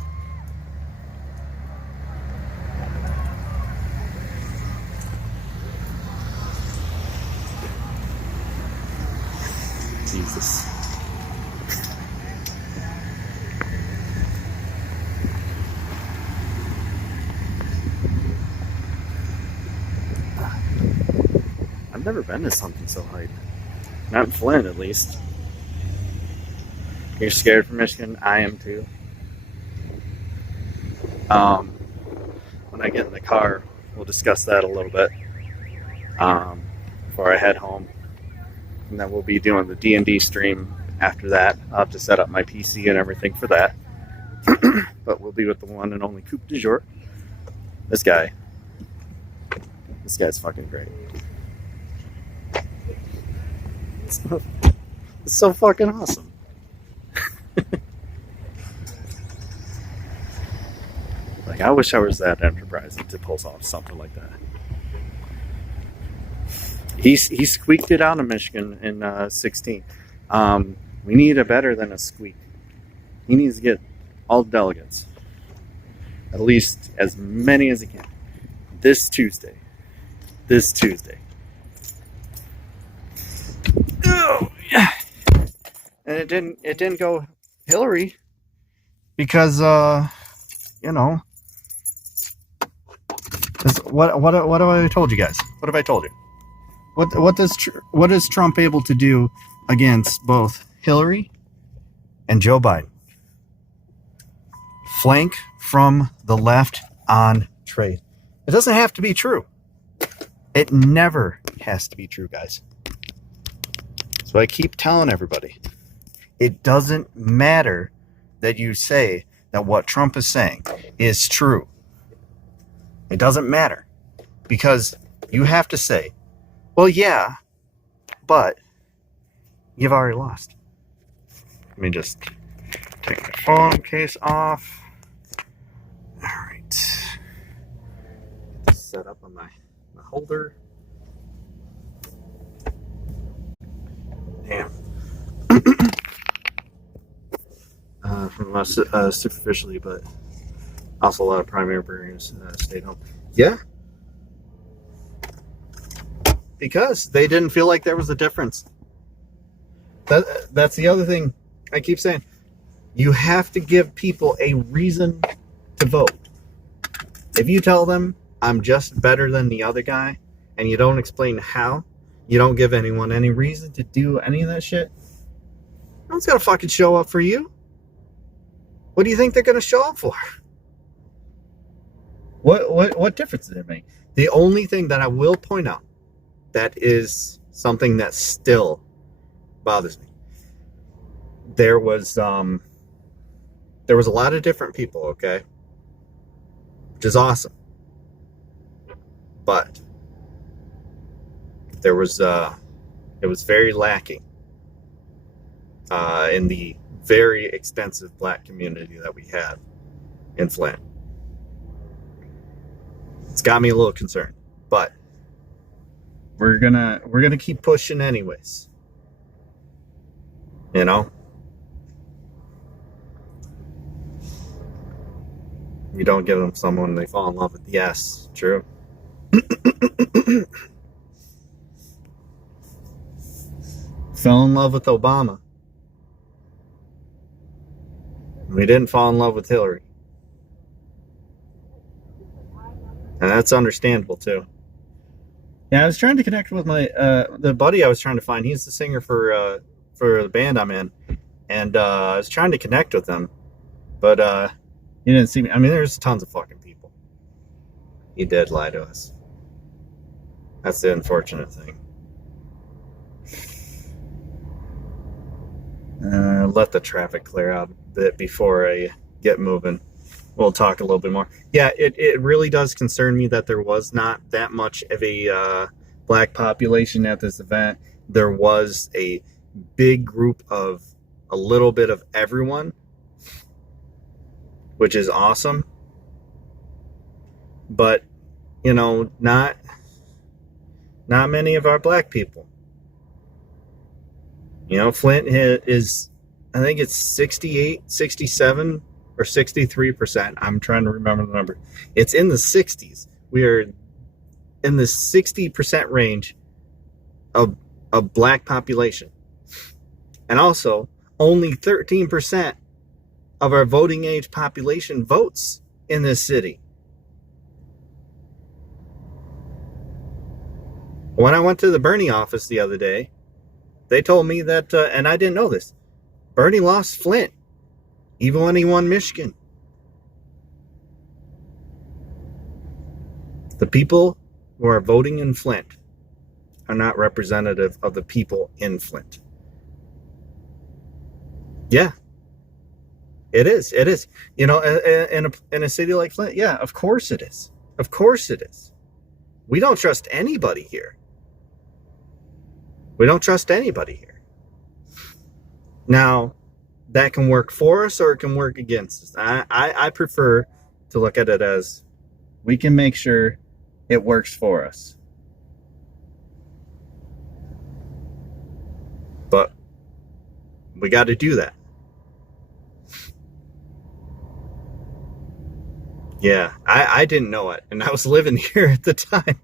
Jesus. I've never been to something so hype. Not in Flint, at least. You're scared for Michigan? I am too. When I get in the car, we'll discuss that a little bit before I head home. And then we'll be doing the D&D stream after that. I'll have to set up my PC and everything for that. But we'll be with the one and only Coupe du jour. This guy's fucking great. It's so fucking awesome. Like, I wish I was that enterprising to pull off something like that. He squeaked it out in Michigan in 16. We need a better than a squeak. He needs to get all the delegates. At least as many as he can. This Tuesday. Oh, yeah. And it didn't go Hillary because you know, what have I told you guys? What have I told you? What is Trump able to do against both Hillary and Joe Biden? Flank from the left on trade. It doesn't have to be true. It never has to be true, guys. So I keep telling everybody, it doesn't matter that you say that what Trump is saying is true. It doesn't matter. Because you have to say, well, yeah, but you've already lost. Let me just take my phone case off. All right. Set up on my holder. Damn. From us superficially, but also a lot of primary burners stayed home. Yeah. Because they didn't feel like there was a difference. That's the other thing I keep saying. You have to give people a reason to vote. If you tell them, I'm just better than the other guy, and you don't explain how, you don't give anyone any reason to do any of that shit, no one's gonna fucking show up for you. What do you think they're gonna show up for? What difference does it make? The only thing that I will point out that is something that still bothers me. There was a lot of different people, okay? Which is awesome. But it was very lacking in the very extensive black community that we had in Flint. It's got me a little concerned, but we're gonna keep pushing anyways. You know? You don't give them someone they fall in love with. Yes, true. Fell in love with Obama. We didn't fall in love with Hillary. And that's understandable too. Yeah, I was trying to connect with my the buddy I was trying to find. He's the singer for the band I'm in, and I was trying to connect with him, but he didn't see me. I mean, there's tons of fucking people. He did lie to us. That's the unfortunate thing. Let the traffic clear out a bit before I get moving. We'll talk a little bit more. Yeah, it really does concern me that there was not that much of a black population at this event. There was a big group of a little bit of everyone, which is awesome. But, you know, not many of our black people. You know, Flint is, I think it's 68, 67, or 63%. I'm trying to remember the number. It's in the 60s. We are in the 60% range of black population. And also, only 13% of our voting age population votes in this city. When I went to the Bernie office the other day, they told me that, and I didn't know this, Bernie lost Flint, even when he won Michigan. The people who are voting in Flint are not representative of the people in Flint. Yeah, it is. It is. You know, in a city like Flint, yeah, of course it is. Of course it is. We don't trust anybody here. We don't trust anybody here. Now, that can work for us or it can work against us. I prefer to look at it as we can make sure it works for us. But we got to do that. Yeah, I didn't know it, and I was living here at the time.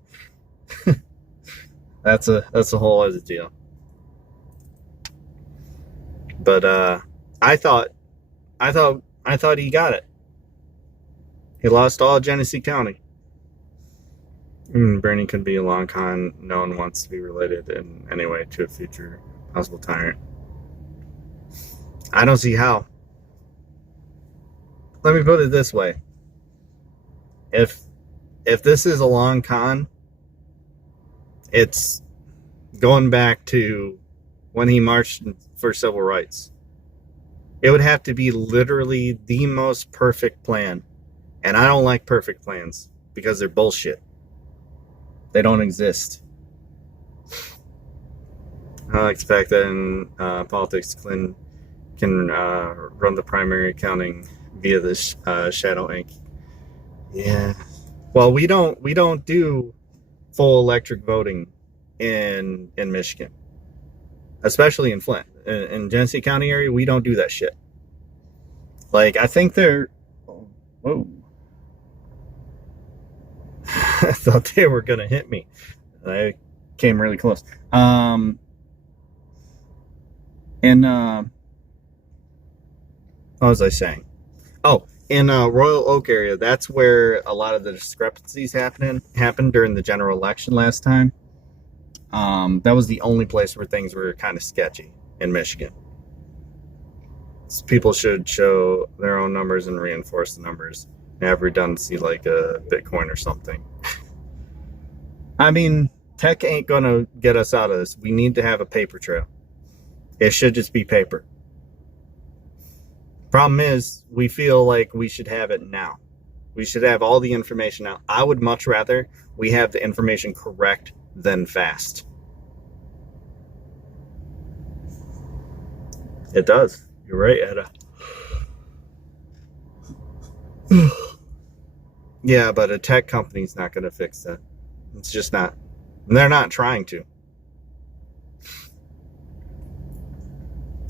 That's a whole other deal. But I thought he got it. He lost all of Genesee County. Bernie could be a long con. No one wants to be related in any way to a future possible tyrant. I don't see how. Let me put it this way. If this is a long con, it's going back to when he marched for civil rights. It would have to be literally the most perfect plan. And I don't like perfect plans because they're bullshit. They don't exist. I like the fact that in politics, Clinton can run the primary counting via this shadow ink. Yeah. Well, we don't do full electric voting in Michigan, especially in Flint. In Genesee County area, we don't do that shit. Like, I think they're... Whoa. I thought they were going to hit me. I came really close. What was I saying? Oh, in Royal Oak area, that's where a lot of the discrepancies happened during the general election last time. That was the only place where things were kind of sketcy in Michigan. So people should show their own numbers and reinforce the numbers. Have redundancy like a Bitcoin or something. I mean, tech ain't going to get us out of this. We need to have a paper trail. It should just be paper. Problem is, we feel like we should have it now. We should have all the information now. I would much rather we have the information correct than fast. It does. You're right, Etta. Yeah, but a tech company's not going to fix that. It's just not. And they're not trying to.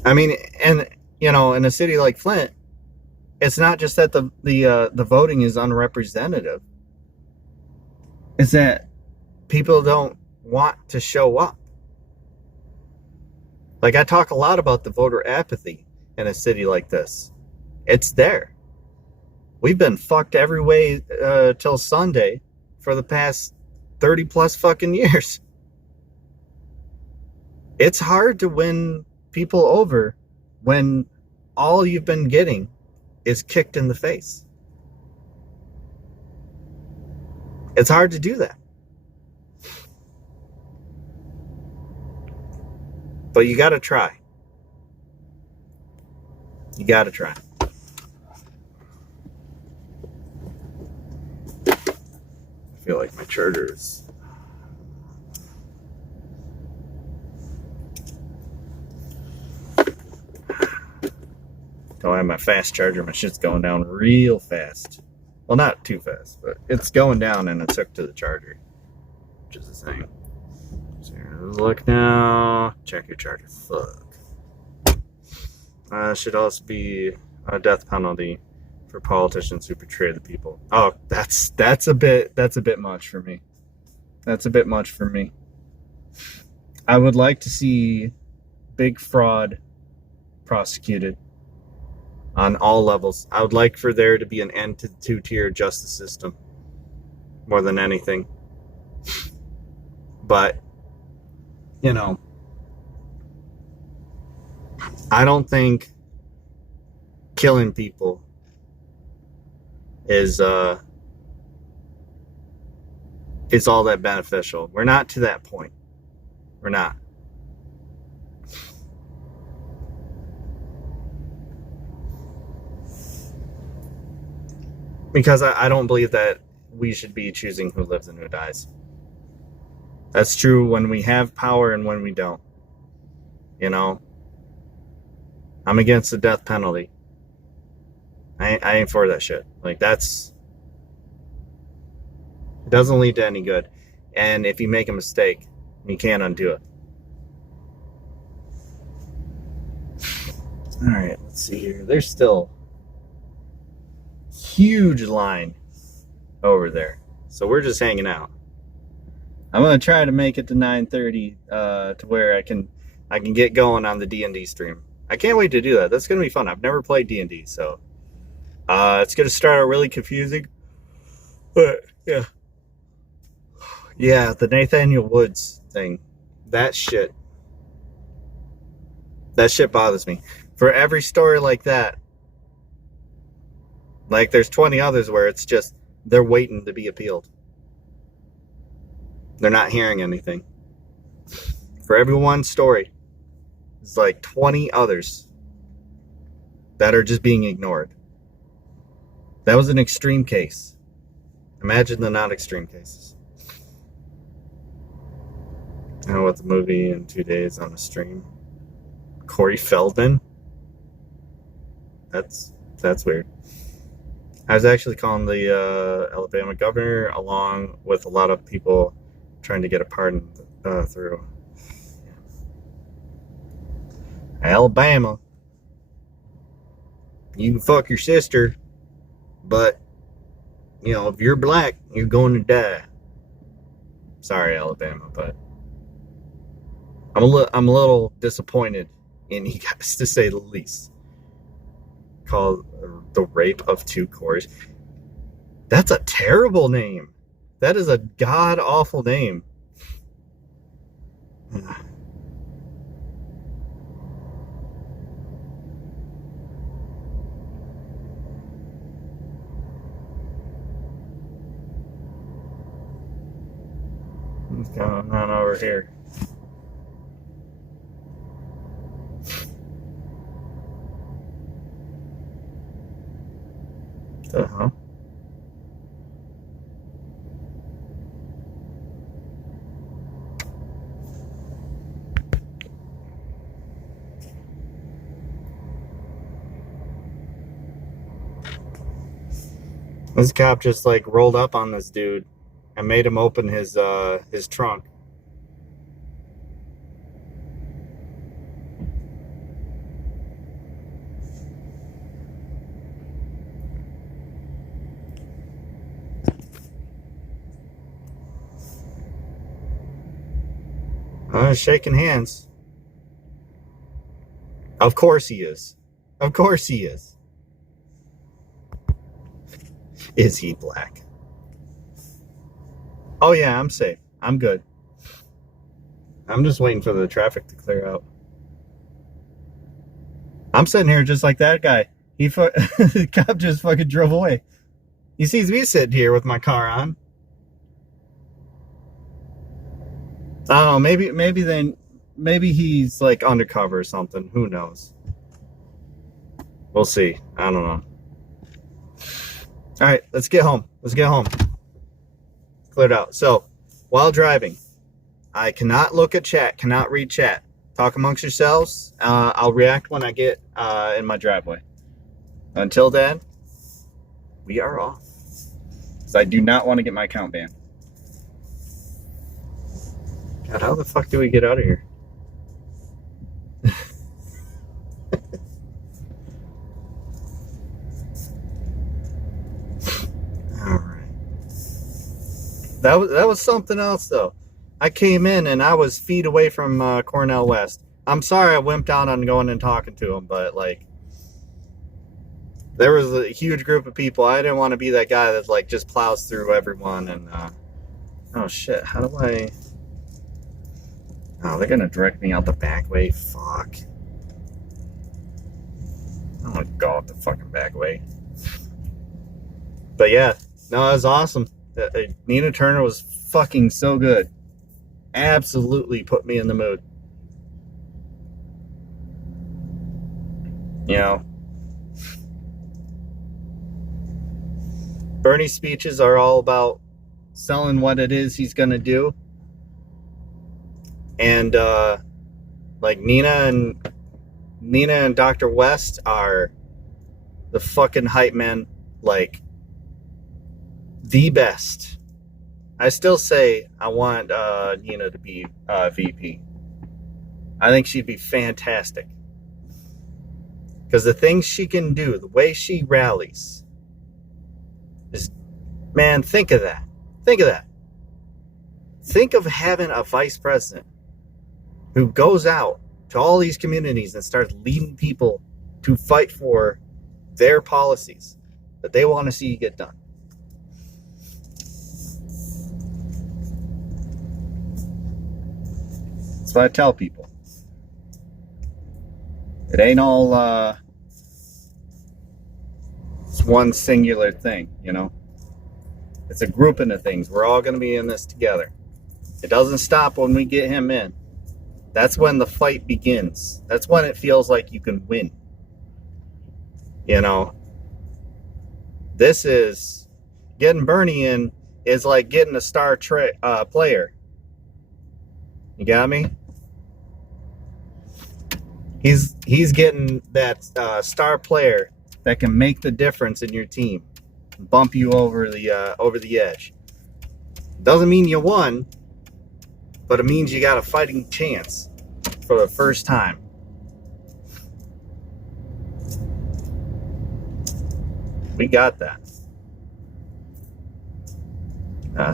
I mean, and, you know, in a city like Flint, it's not just that the voting is unrepresentative. It's that people don't want to show up. Like, I talk a lot about the voter apathy in a city like this. It's there. We've been fucked every way till Sunday for the past 30 plus fucking years. It's hard to win people over when all you've been getting is kicked in the face. It's hard to do that. But you gotta try. You gotta try. I feel like my charger is... Don't have my fast charger. My shit's going down real fast. Well, not too fast, but it's going down and it's hooked to the charger, which is the same. So here's a look now. Check your charger. Fuck. Should also be a death penalty for politicians who betray the people. Oh, that's a bit much for me. That's a bit much for me. I would like to see big fraud prosecuted on all levels. I would like for there to be an end to the two-tier justice system more than anything. But, you know, I don't think killing people is all that beneficial. We're not to that point. We're not. Because I don't believe that we should be choosing who lives and who dies. That's true when we have power and when we don't. You know? I'm against the death penalty. I ain't for that shit. Like, it doesn't lead to any good. And if you make a mistake, you can't undo it. Alright, let's see here. There's still huge line over there, so we're just hanging out. I'm gonna try to make it to 9:30 to where I can get going on the D&D stream. I can't wait to do that. That's gonna be fun. I've never played D&D, so it's gonna start out really confusing, but yeah, the Nathaniel Woods thing, that shit bothers me. For every story like that, like, there's 20 others where it's just, they're waiting to be appealed. They're not hearing anything. For every one story, there's like 20 others that are just being ignored. That was an extreme case. Imagine the not extreme cases. I know what the movie in 2 days on a stream. Corey Feldman? That's weird. I was actually calling the Alabama governor, along with a lot of people trying to get a pardon through. Alabama, you can fuck your sister, but, you know, if you're black, you're going to die. Sorry, Alabama, but I'm a little disappointed in you guys, to say the least. Called the rape of two Corys. That's a terrible name. That is a god awful name. What's going on over here? Uh-huh. This cop just like rolled up on this dude and made him open his trunk. Shaking hands. Of course he is. Of course he is. Is he black? Oh yeah, I'm safe. I'm good. I'm just waiting for the traffic to clear out. I'm sitting here just like that guy. The cop just fucking drove away. He sees me sitting here with my car on. I don't know, maybe he's like undercover or something. Who knows? We'll see. I don't know. All right, let's get home. Cleared out. So, while driving, I cannot look at chat, cannot read chat. Talk amongst yourselves. I'll react when I get in my driveway. Until then, we are off. Because I do not want to get my account banned. God, how the fuck do we get out of here? Alright. That was something else, though. I came in and I was feet away from Cornell West. I'm sorry I wimped out on going and talking to him, but, like, there was a huge group of people. I didn't want to be that guy that, like, just plows through everyone and, oh, shit. How do I... Oh, they're gonna direct me out the back way? Fuck. I'm gonna go out the fucking back way. But yeah, no, it was awesome. Nina Turner was fucking so good. Absolutely put me in the mood. You know, Bernie's speeches are all about selling what it is he's gonna do. And like Nina and Dr. West are the fucking hype men, like the best. I still say I want Nina to be VP. I think she'd be fantastic. Because the things she can do, the way she rallies, is, man, think of that. Think of that. Think of having a vice president who goes out to all these communities and starts leading people to fight for their policies that they want to see get done. That's what I tell people. It ain't all it's one singular thing, you know? It's a grouping of things. We're all going to be in this together. It doesn't stop when we get him in. That's when the fight begins. That's when it feels like you can win. You know, this is getting Bernie in is like getting a star player. You got me? He's getting that star player that can make the difference in your team, bump you over the edge. Doesn't mean you won, but it means you got a fighting chance for the first time. We got that.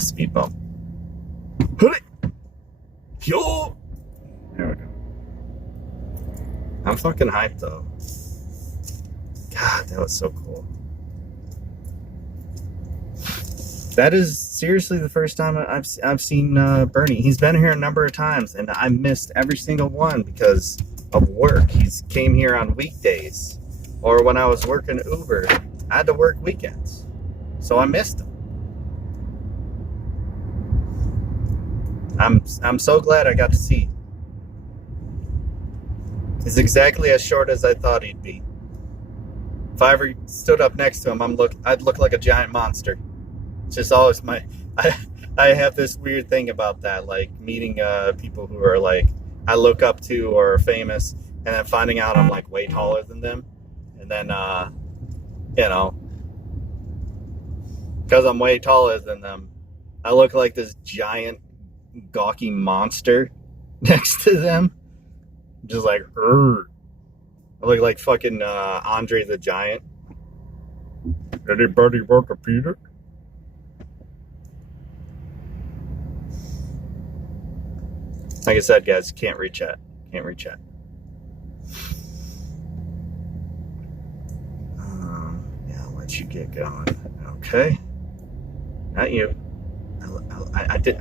Speed bump. Yo! There we go. I'm fucking hyped though. God, that was so cool. That is seriously the first time I've seen Bernie. He's been here a number of times, and I missed every single one because of work. He's came here on weekdays, or when I was working Uber, I had to work weekends, so I missed him. I'm so glad I got to see. He's exactly as short as I thought he'd be. If I ever stood up next to him, I'd look like a giant monster. It's just always I have this weird thing about that, like meeting people who are like I look up to or are famous, and then finding out I'm like way taller than them, and then you know, because I'm way taller than them, I look like this giant gawky monster next to them, just like I look like fucking Andre the Giant. Anybody work a Peter? Like I said, guys, can't reach chat. Can't reach chat. Yeah, I'll let you get going. Okay. Not you. I did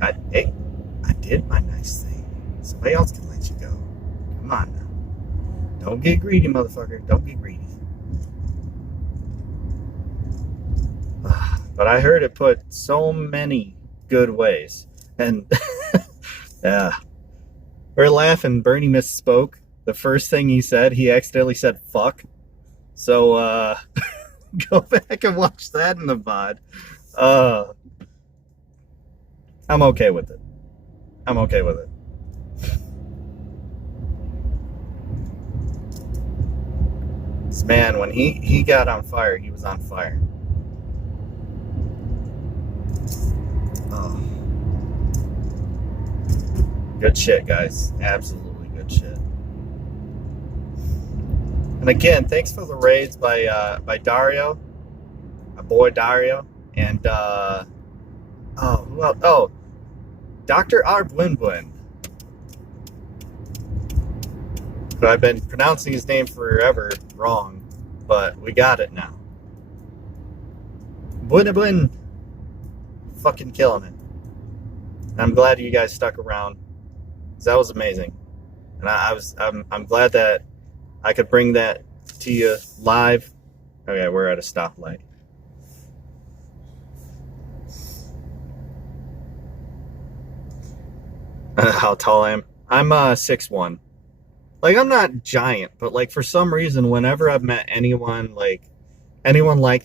my nice thing. Somebody else can let you go. Come on now. Don't get greedy, motherfucker. Don't get greedy. But I heard it put so many good ways. And yeah. We're laughing. Bernie misspoke. The first thing he said, he accidentally said fuck. So go back and watch that in the VOD. I'm okay with it. I'm okay with it. This man, when he got on fire, he was on fire. Oh. Good shit, guys. Absolutely good shit. And again, thanks for the raids by Dario, my boy Dario, and who else? Oh, Dr. Arbwinbwin. But I've been pronouncing his name forever wrong, but we got it now. Bwin, fucking killing it. And I'm glad you guys stuck around. That was amazing, and I'm glad that I could bring that to you live. Okay, we're at a stoplight. How tall I am? I'm 6'1". Like, I'm not giant, but like for some reason, whenever I've met anyone like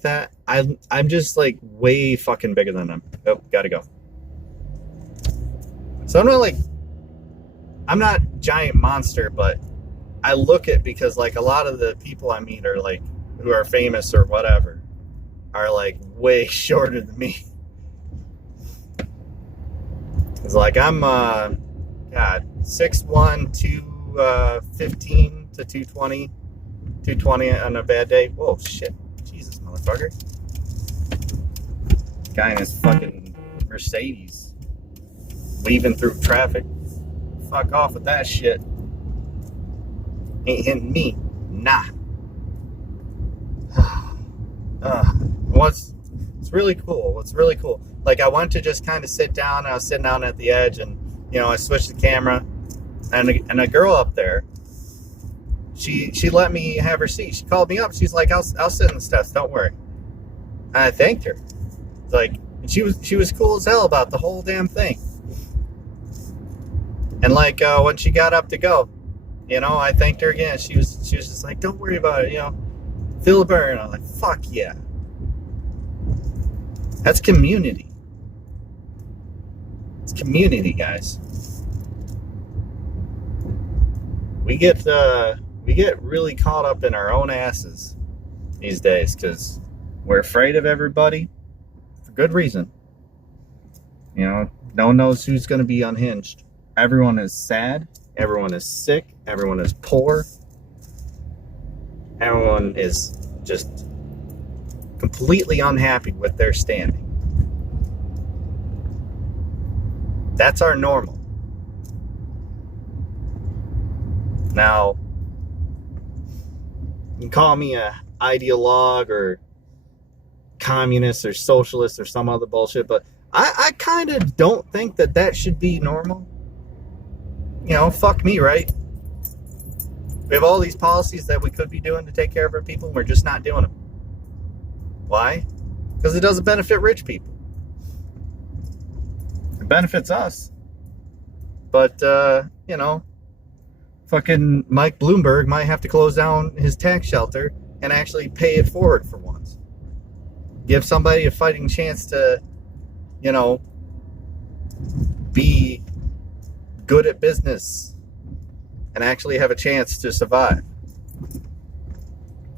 that, I'm just like way fucking bigger than them. Oh, gotta go. So I'm not giant monster, but I look at, because like a lot of the people I meet are like, who are famous or whatever, are like way shorter than me. It's like I'm, God, 6'1", 215 to 220 on a bad day. Whoa, shit. Jesus, motherfucker. Guy in his fucking Mercedes weaving through traffic. Fuck off with that shit. Ain't hitting me. Nah. It's really cool. It's really cool. Like, I went to just kind of sit down. I was sitting down at the edge, and I switched the camera, and a girl up there, she let me have her seat. She called me up. She's like, I'll sit in the steps. Don't worry. And I thanked her. Like, she was cool as hell about the whole damn thing. And like when she got up to go, I thanked her again. She was just like, don't worry about it. Feel the burn. I was like, fuck yeah. That's community. It's community, guys. We get really caught up in our own asses these days because we're afraid of everybody for good reason. No one knows who's going to be unhinged. Everyone is sad. Everyone is sick. Everyone is poor. Everyone is just completely unhappy with their standing. That's our normal. Now, you can call me a ideologue or communist or socialist or some other bullshit, but I kind of don't think that should be normal. Fuck me, right? We have all these policies that we could be doing to take care of our people, and we're just not doing them. Why? Because it doesn't benefit rich people. It benefits us. But, fucking Mike Bloomberg might have to close down his tax shelter and actually pay it forward for once. Give somebody a fighting chance to, be good at business and actually have a chance to survive.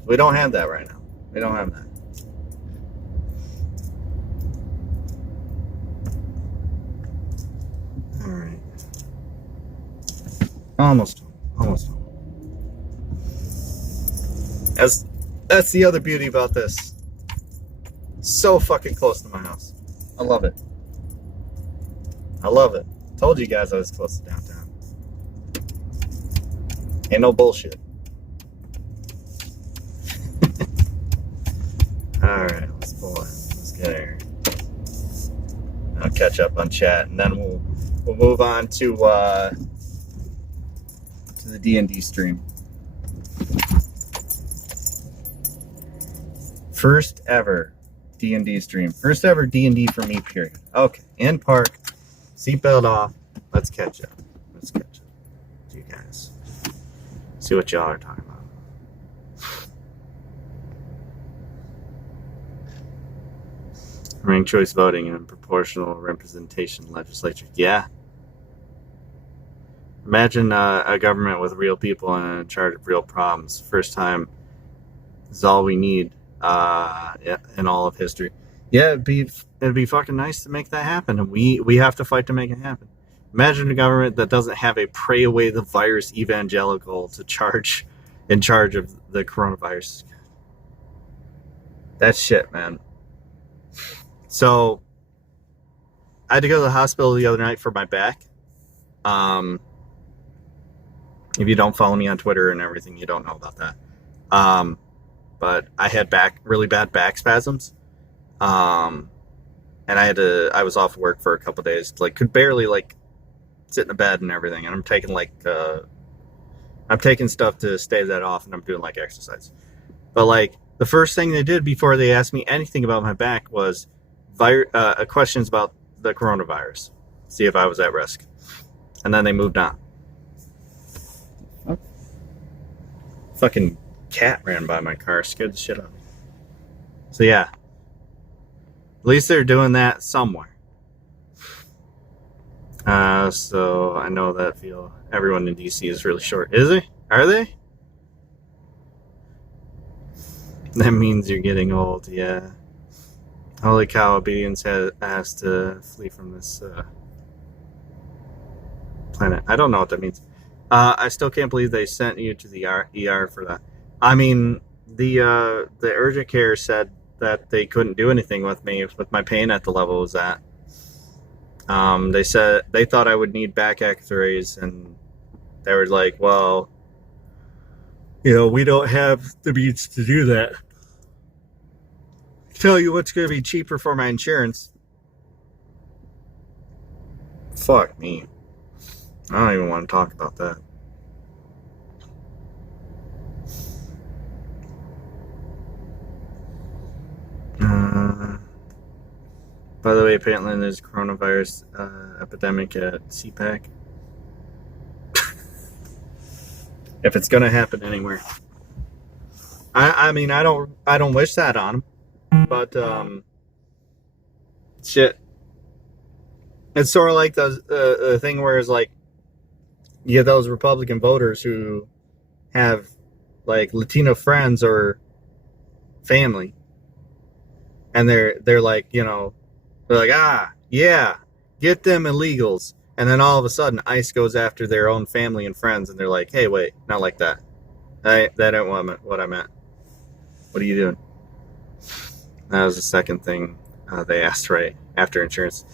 We don't have that right now. We don't have that. All right. Almost home. That's the other beauty about this. So fucking close to my house. I love it. Told you guys I was close to downtown. Ain't no bullshit. Alright, let's pull it. Let's get here. I'll catch up on chat, and then we'll move on to the D&D stream. First ever D&D stream. First ever D&D for me, period. Okay, in park, seatbelt off. Let's catch up. Let's catch up to you guys. See what y'all are talking about. Ranked choice voting and proportional representation legislature. Yeah. Imagine a government with real people and in charge of real problems. First time is all we need in all of history. Yeah, it'd be fucking nice to make that happen, and we have to fight to make it happen. Imagine a government that doesn't have a pray away the virus evangelical in charge of the coronavirus. That's shit, man. So, I had to go to the hospital the other night for my back. If you don't follow me on Twitter and everything, you don't know about that. But I had really bad back spasms. And I was off work for a couple of days. Like, could barely, like, sit in the bed and everything. And I'm taking stuff to stave that off, and I'm doing, like, exercise. But, like, the first thing they did before they asked me anything about my back was questions about the coronavirus, see if I was at risk, and then they moved on. Oh. Fucking cat ran by my car, scared the shit out of me. So yeah, at least they're doing that somewhere. So I know that everyone in DC is really short. Is they? Are they? That means you're getting old, yeah. Holy cow, obedience has to flee from this planet. I don't know what that means. I still can't believe they sent you to the ER for that. I mean, the urgent care said that they couldn't do anything with me with my pain at the level it was at. They said they thought I would need back x-rays, and they were like, well, we don't have the means to do that. Tell you what's going to be cheaper for my insurance. Fuck me. I don't even want to talk about that. By the way, apparently there's a coronavirus epidemic at CPAC. If it's going to happen anywhere. I mean, I don't wish that on them. But, shit. It's sort of like the thing where it's like, you get those Republican voters who have, like, Latino friends or family. And they're like, they're like, yeah, get them illegals. And then all of a sudden, ICE goes after their own family and friends, and they're like, hey, wait, not like that. That ain't what I meant. What are you doing? That was the second thing they asked right after insurance.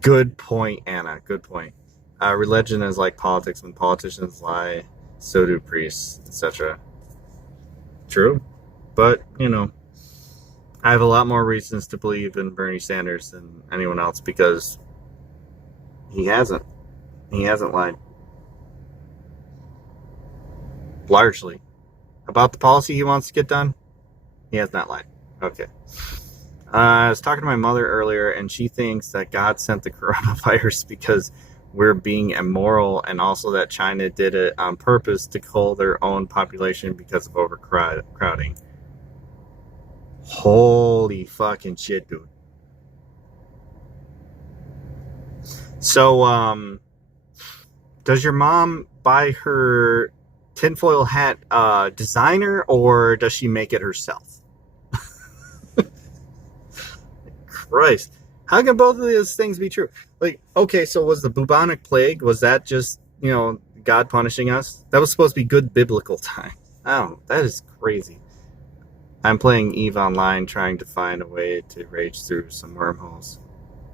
Good point, Anna. Good point. Religion is like politics. When politicians lie, so do priests, etc. True. But, I have a lot more reasons to believe in Bernie Sanders than anyone else because he hasn't. He hasn't lied. Largely. About the policy he wants to get done, he has not lied. Okay. I was talking to my mother earlier, and she thinks that God sent the coronavirus because we're being immoral, and also that China did it on purpose to cull their own population because of overcrowding. Holy fucking shit, dude. So, does your mom buy her tinfoil hat designer, or does she make it herself? Christ. How can both of these things be true? Like, okay, so was the bubonic plague, was that just, God punishing us? That was supposed to be good biblical time. Oh, that is crazy. I'm playing EVE Online, trying to find a way to rage through some wormholes.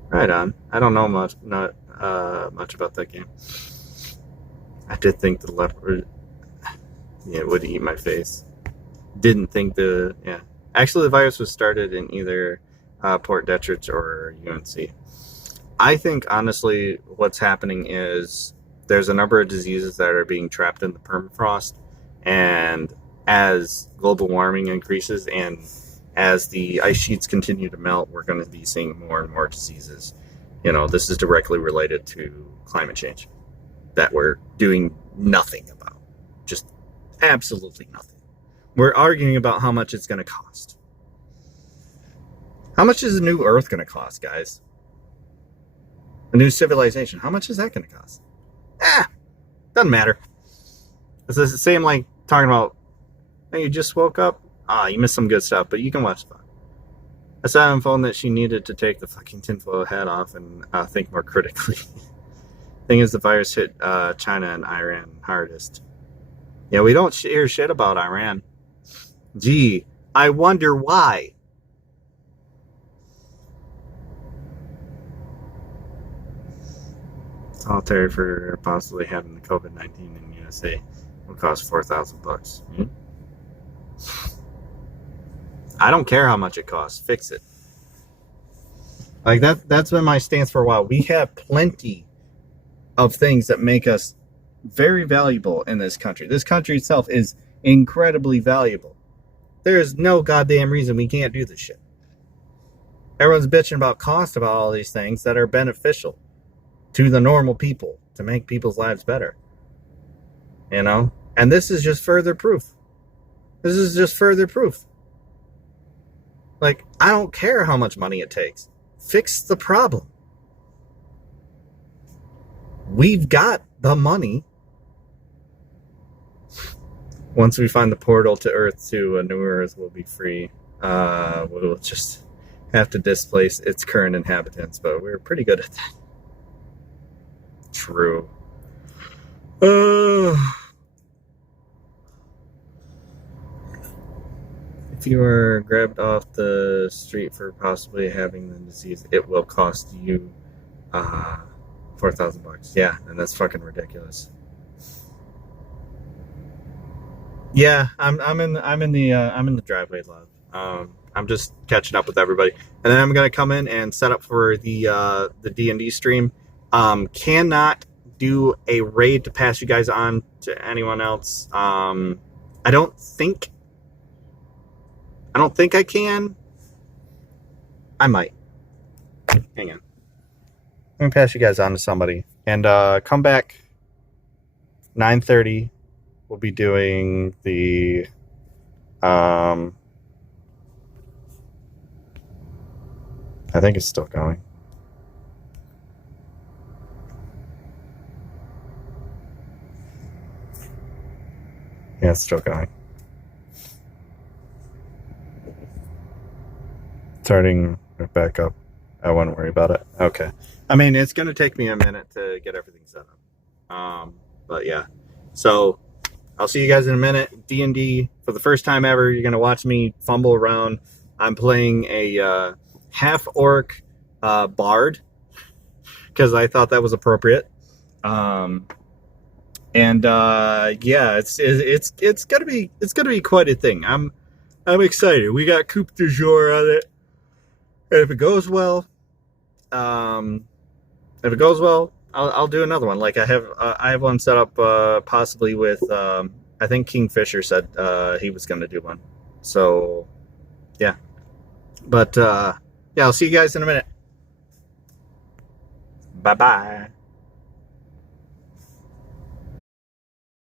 Right on. I don't know much about that game. I did think the Yeah, it would eat my face. Didn't think yeah. Actually, the virus was started in either Port Detrick or UNC. I think, honestly, what's happening is there's a number of diseases that are being trapped in the permafrost. And as global warming increases and as the ice sheets continue to melt, we're going to be seeing more and more diseases. You know, this is directly related to climate change that we're doing nothing about. Just absolutely nothing. We're arguing about how much it's going to cost. How much is a new Earth going to cost, guys? A new civilization. How much is that going to cost? Doesn't matter. It's the same like talking about, hey, you just woke up? You missed some good stuff, but you can watch that. I said on the phone that she needed to take the fucking tinfoil hat off and think more critically. Thing is, the virus hit China and Iran hardest. Yeah, we don't hear shit about Iran. Gee, I wonder why. Solitary for possibly having the COVID-19 in USA will cost $4,000. I don't care how much it costs. Fix it. Like that's been my stance for a while. We have plenty of things that make us very valuable in this country. This country itself is incredibly valuable. There is no goddamn reason we can't do this shit. Everyone's bitching about cost about all these things that are beneficial to the normal people, to make people's lives better. You know? And this is just further proof. This is just further proof. Like, I don't care how much money it takes. Fix the problem. We've got the money. Once we find the portal to Earth 2, a new Earth will be free. We'll just have to displace its current inhabitants, but we're pretty good at that. True. If you are grabbed off the street for possibly having the disease, it will cost you $4,000. Yeah, and that's fucking ridiculous. Yeah, I'm in the driveway, love. I'm just catching up with everybody, and then I'm gonna come in and set up for the D&D stream. Cannot do a raid to pass you guys on to anyone else. I don't think I can. I might. Hang on. Let me pass you guys on to somebody. And come back 9:30. We'll be doing the I think it's still going. Yeah, it's still going. Starting back up. I wouldn't worry about it. Okay. I mean, it's going to take me a minute to get everything set up. But yeah. So I'll see you guys in a minute. D&D, for the first time ever, you're going to watch me fumble around. I'm playing a half-orc bard because I thought that was appropriate. Yeah, it's gonna be quite a thing. I'm excited. We got Coupe du Jour on it. And if it goes well, I'll do another one. Like I have one set up possibly with I think Kingfisher said he was gonna do one. So yeah. But yeah, I'll see you guys in a minute. Bye bye.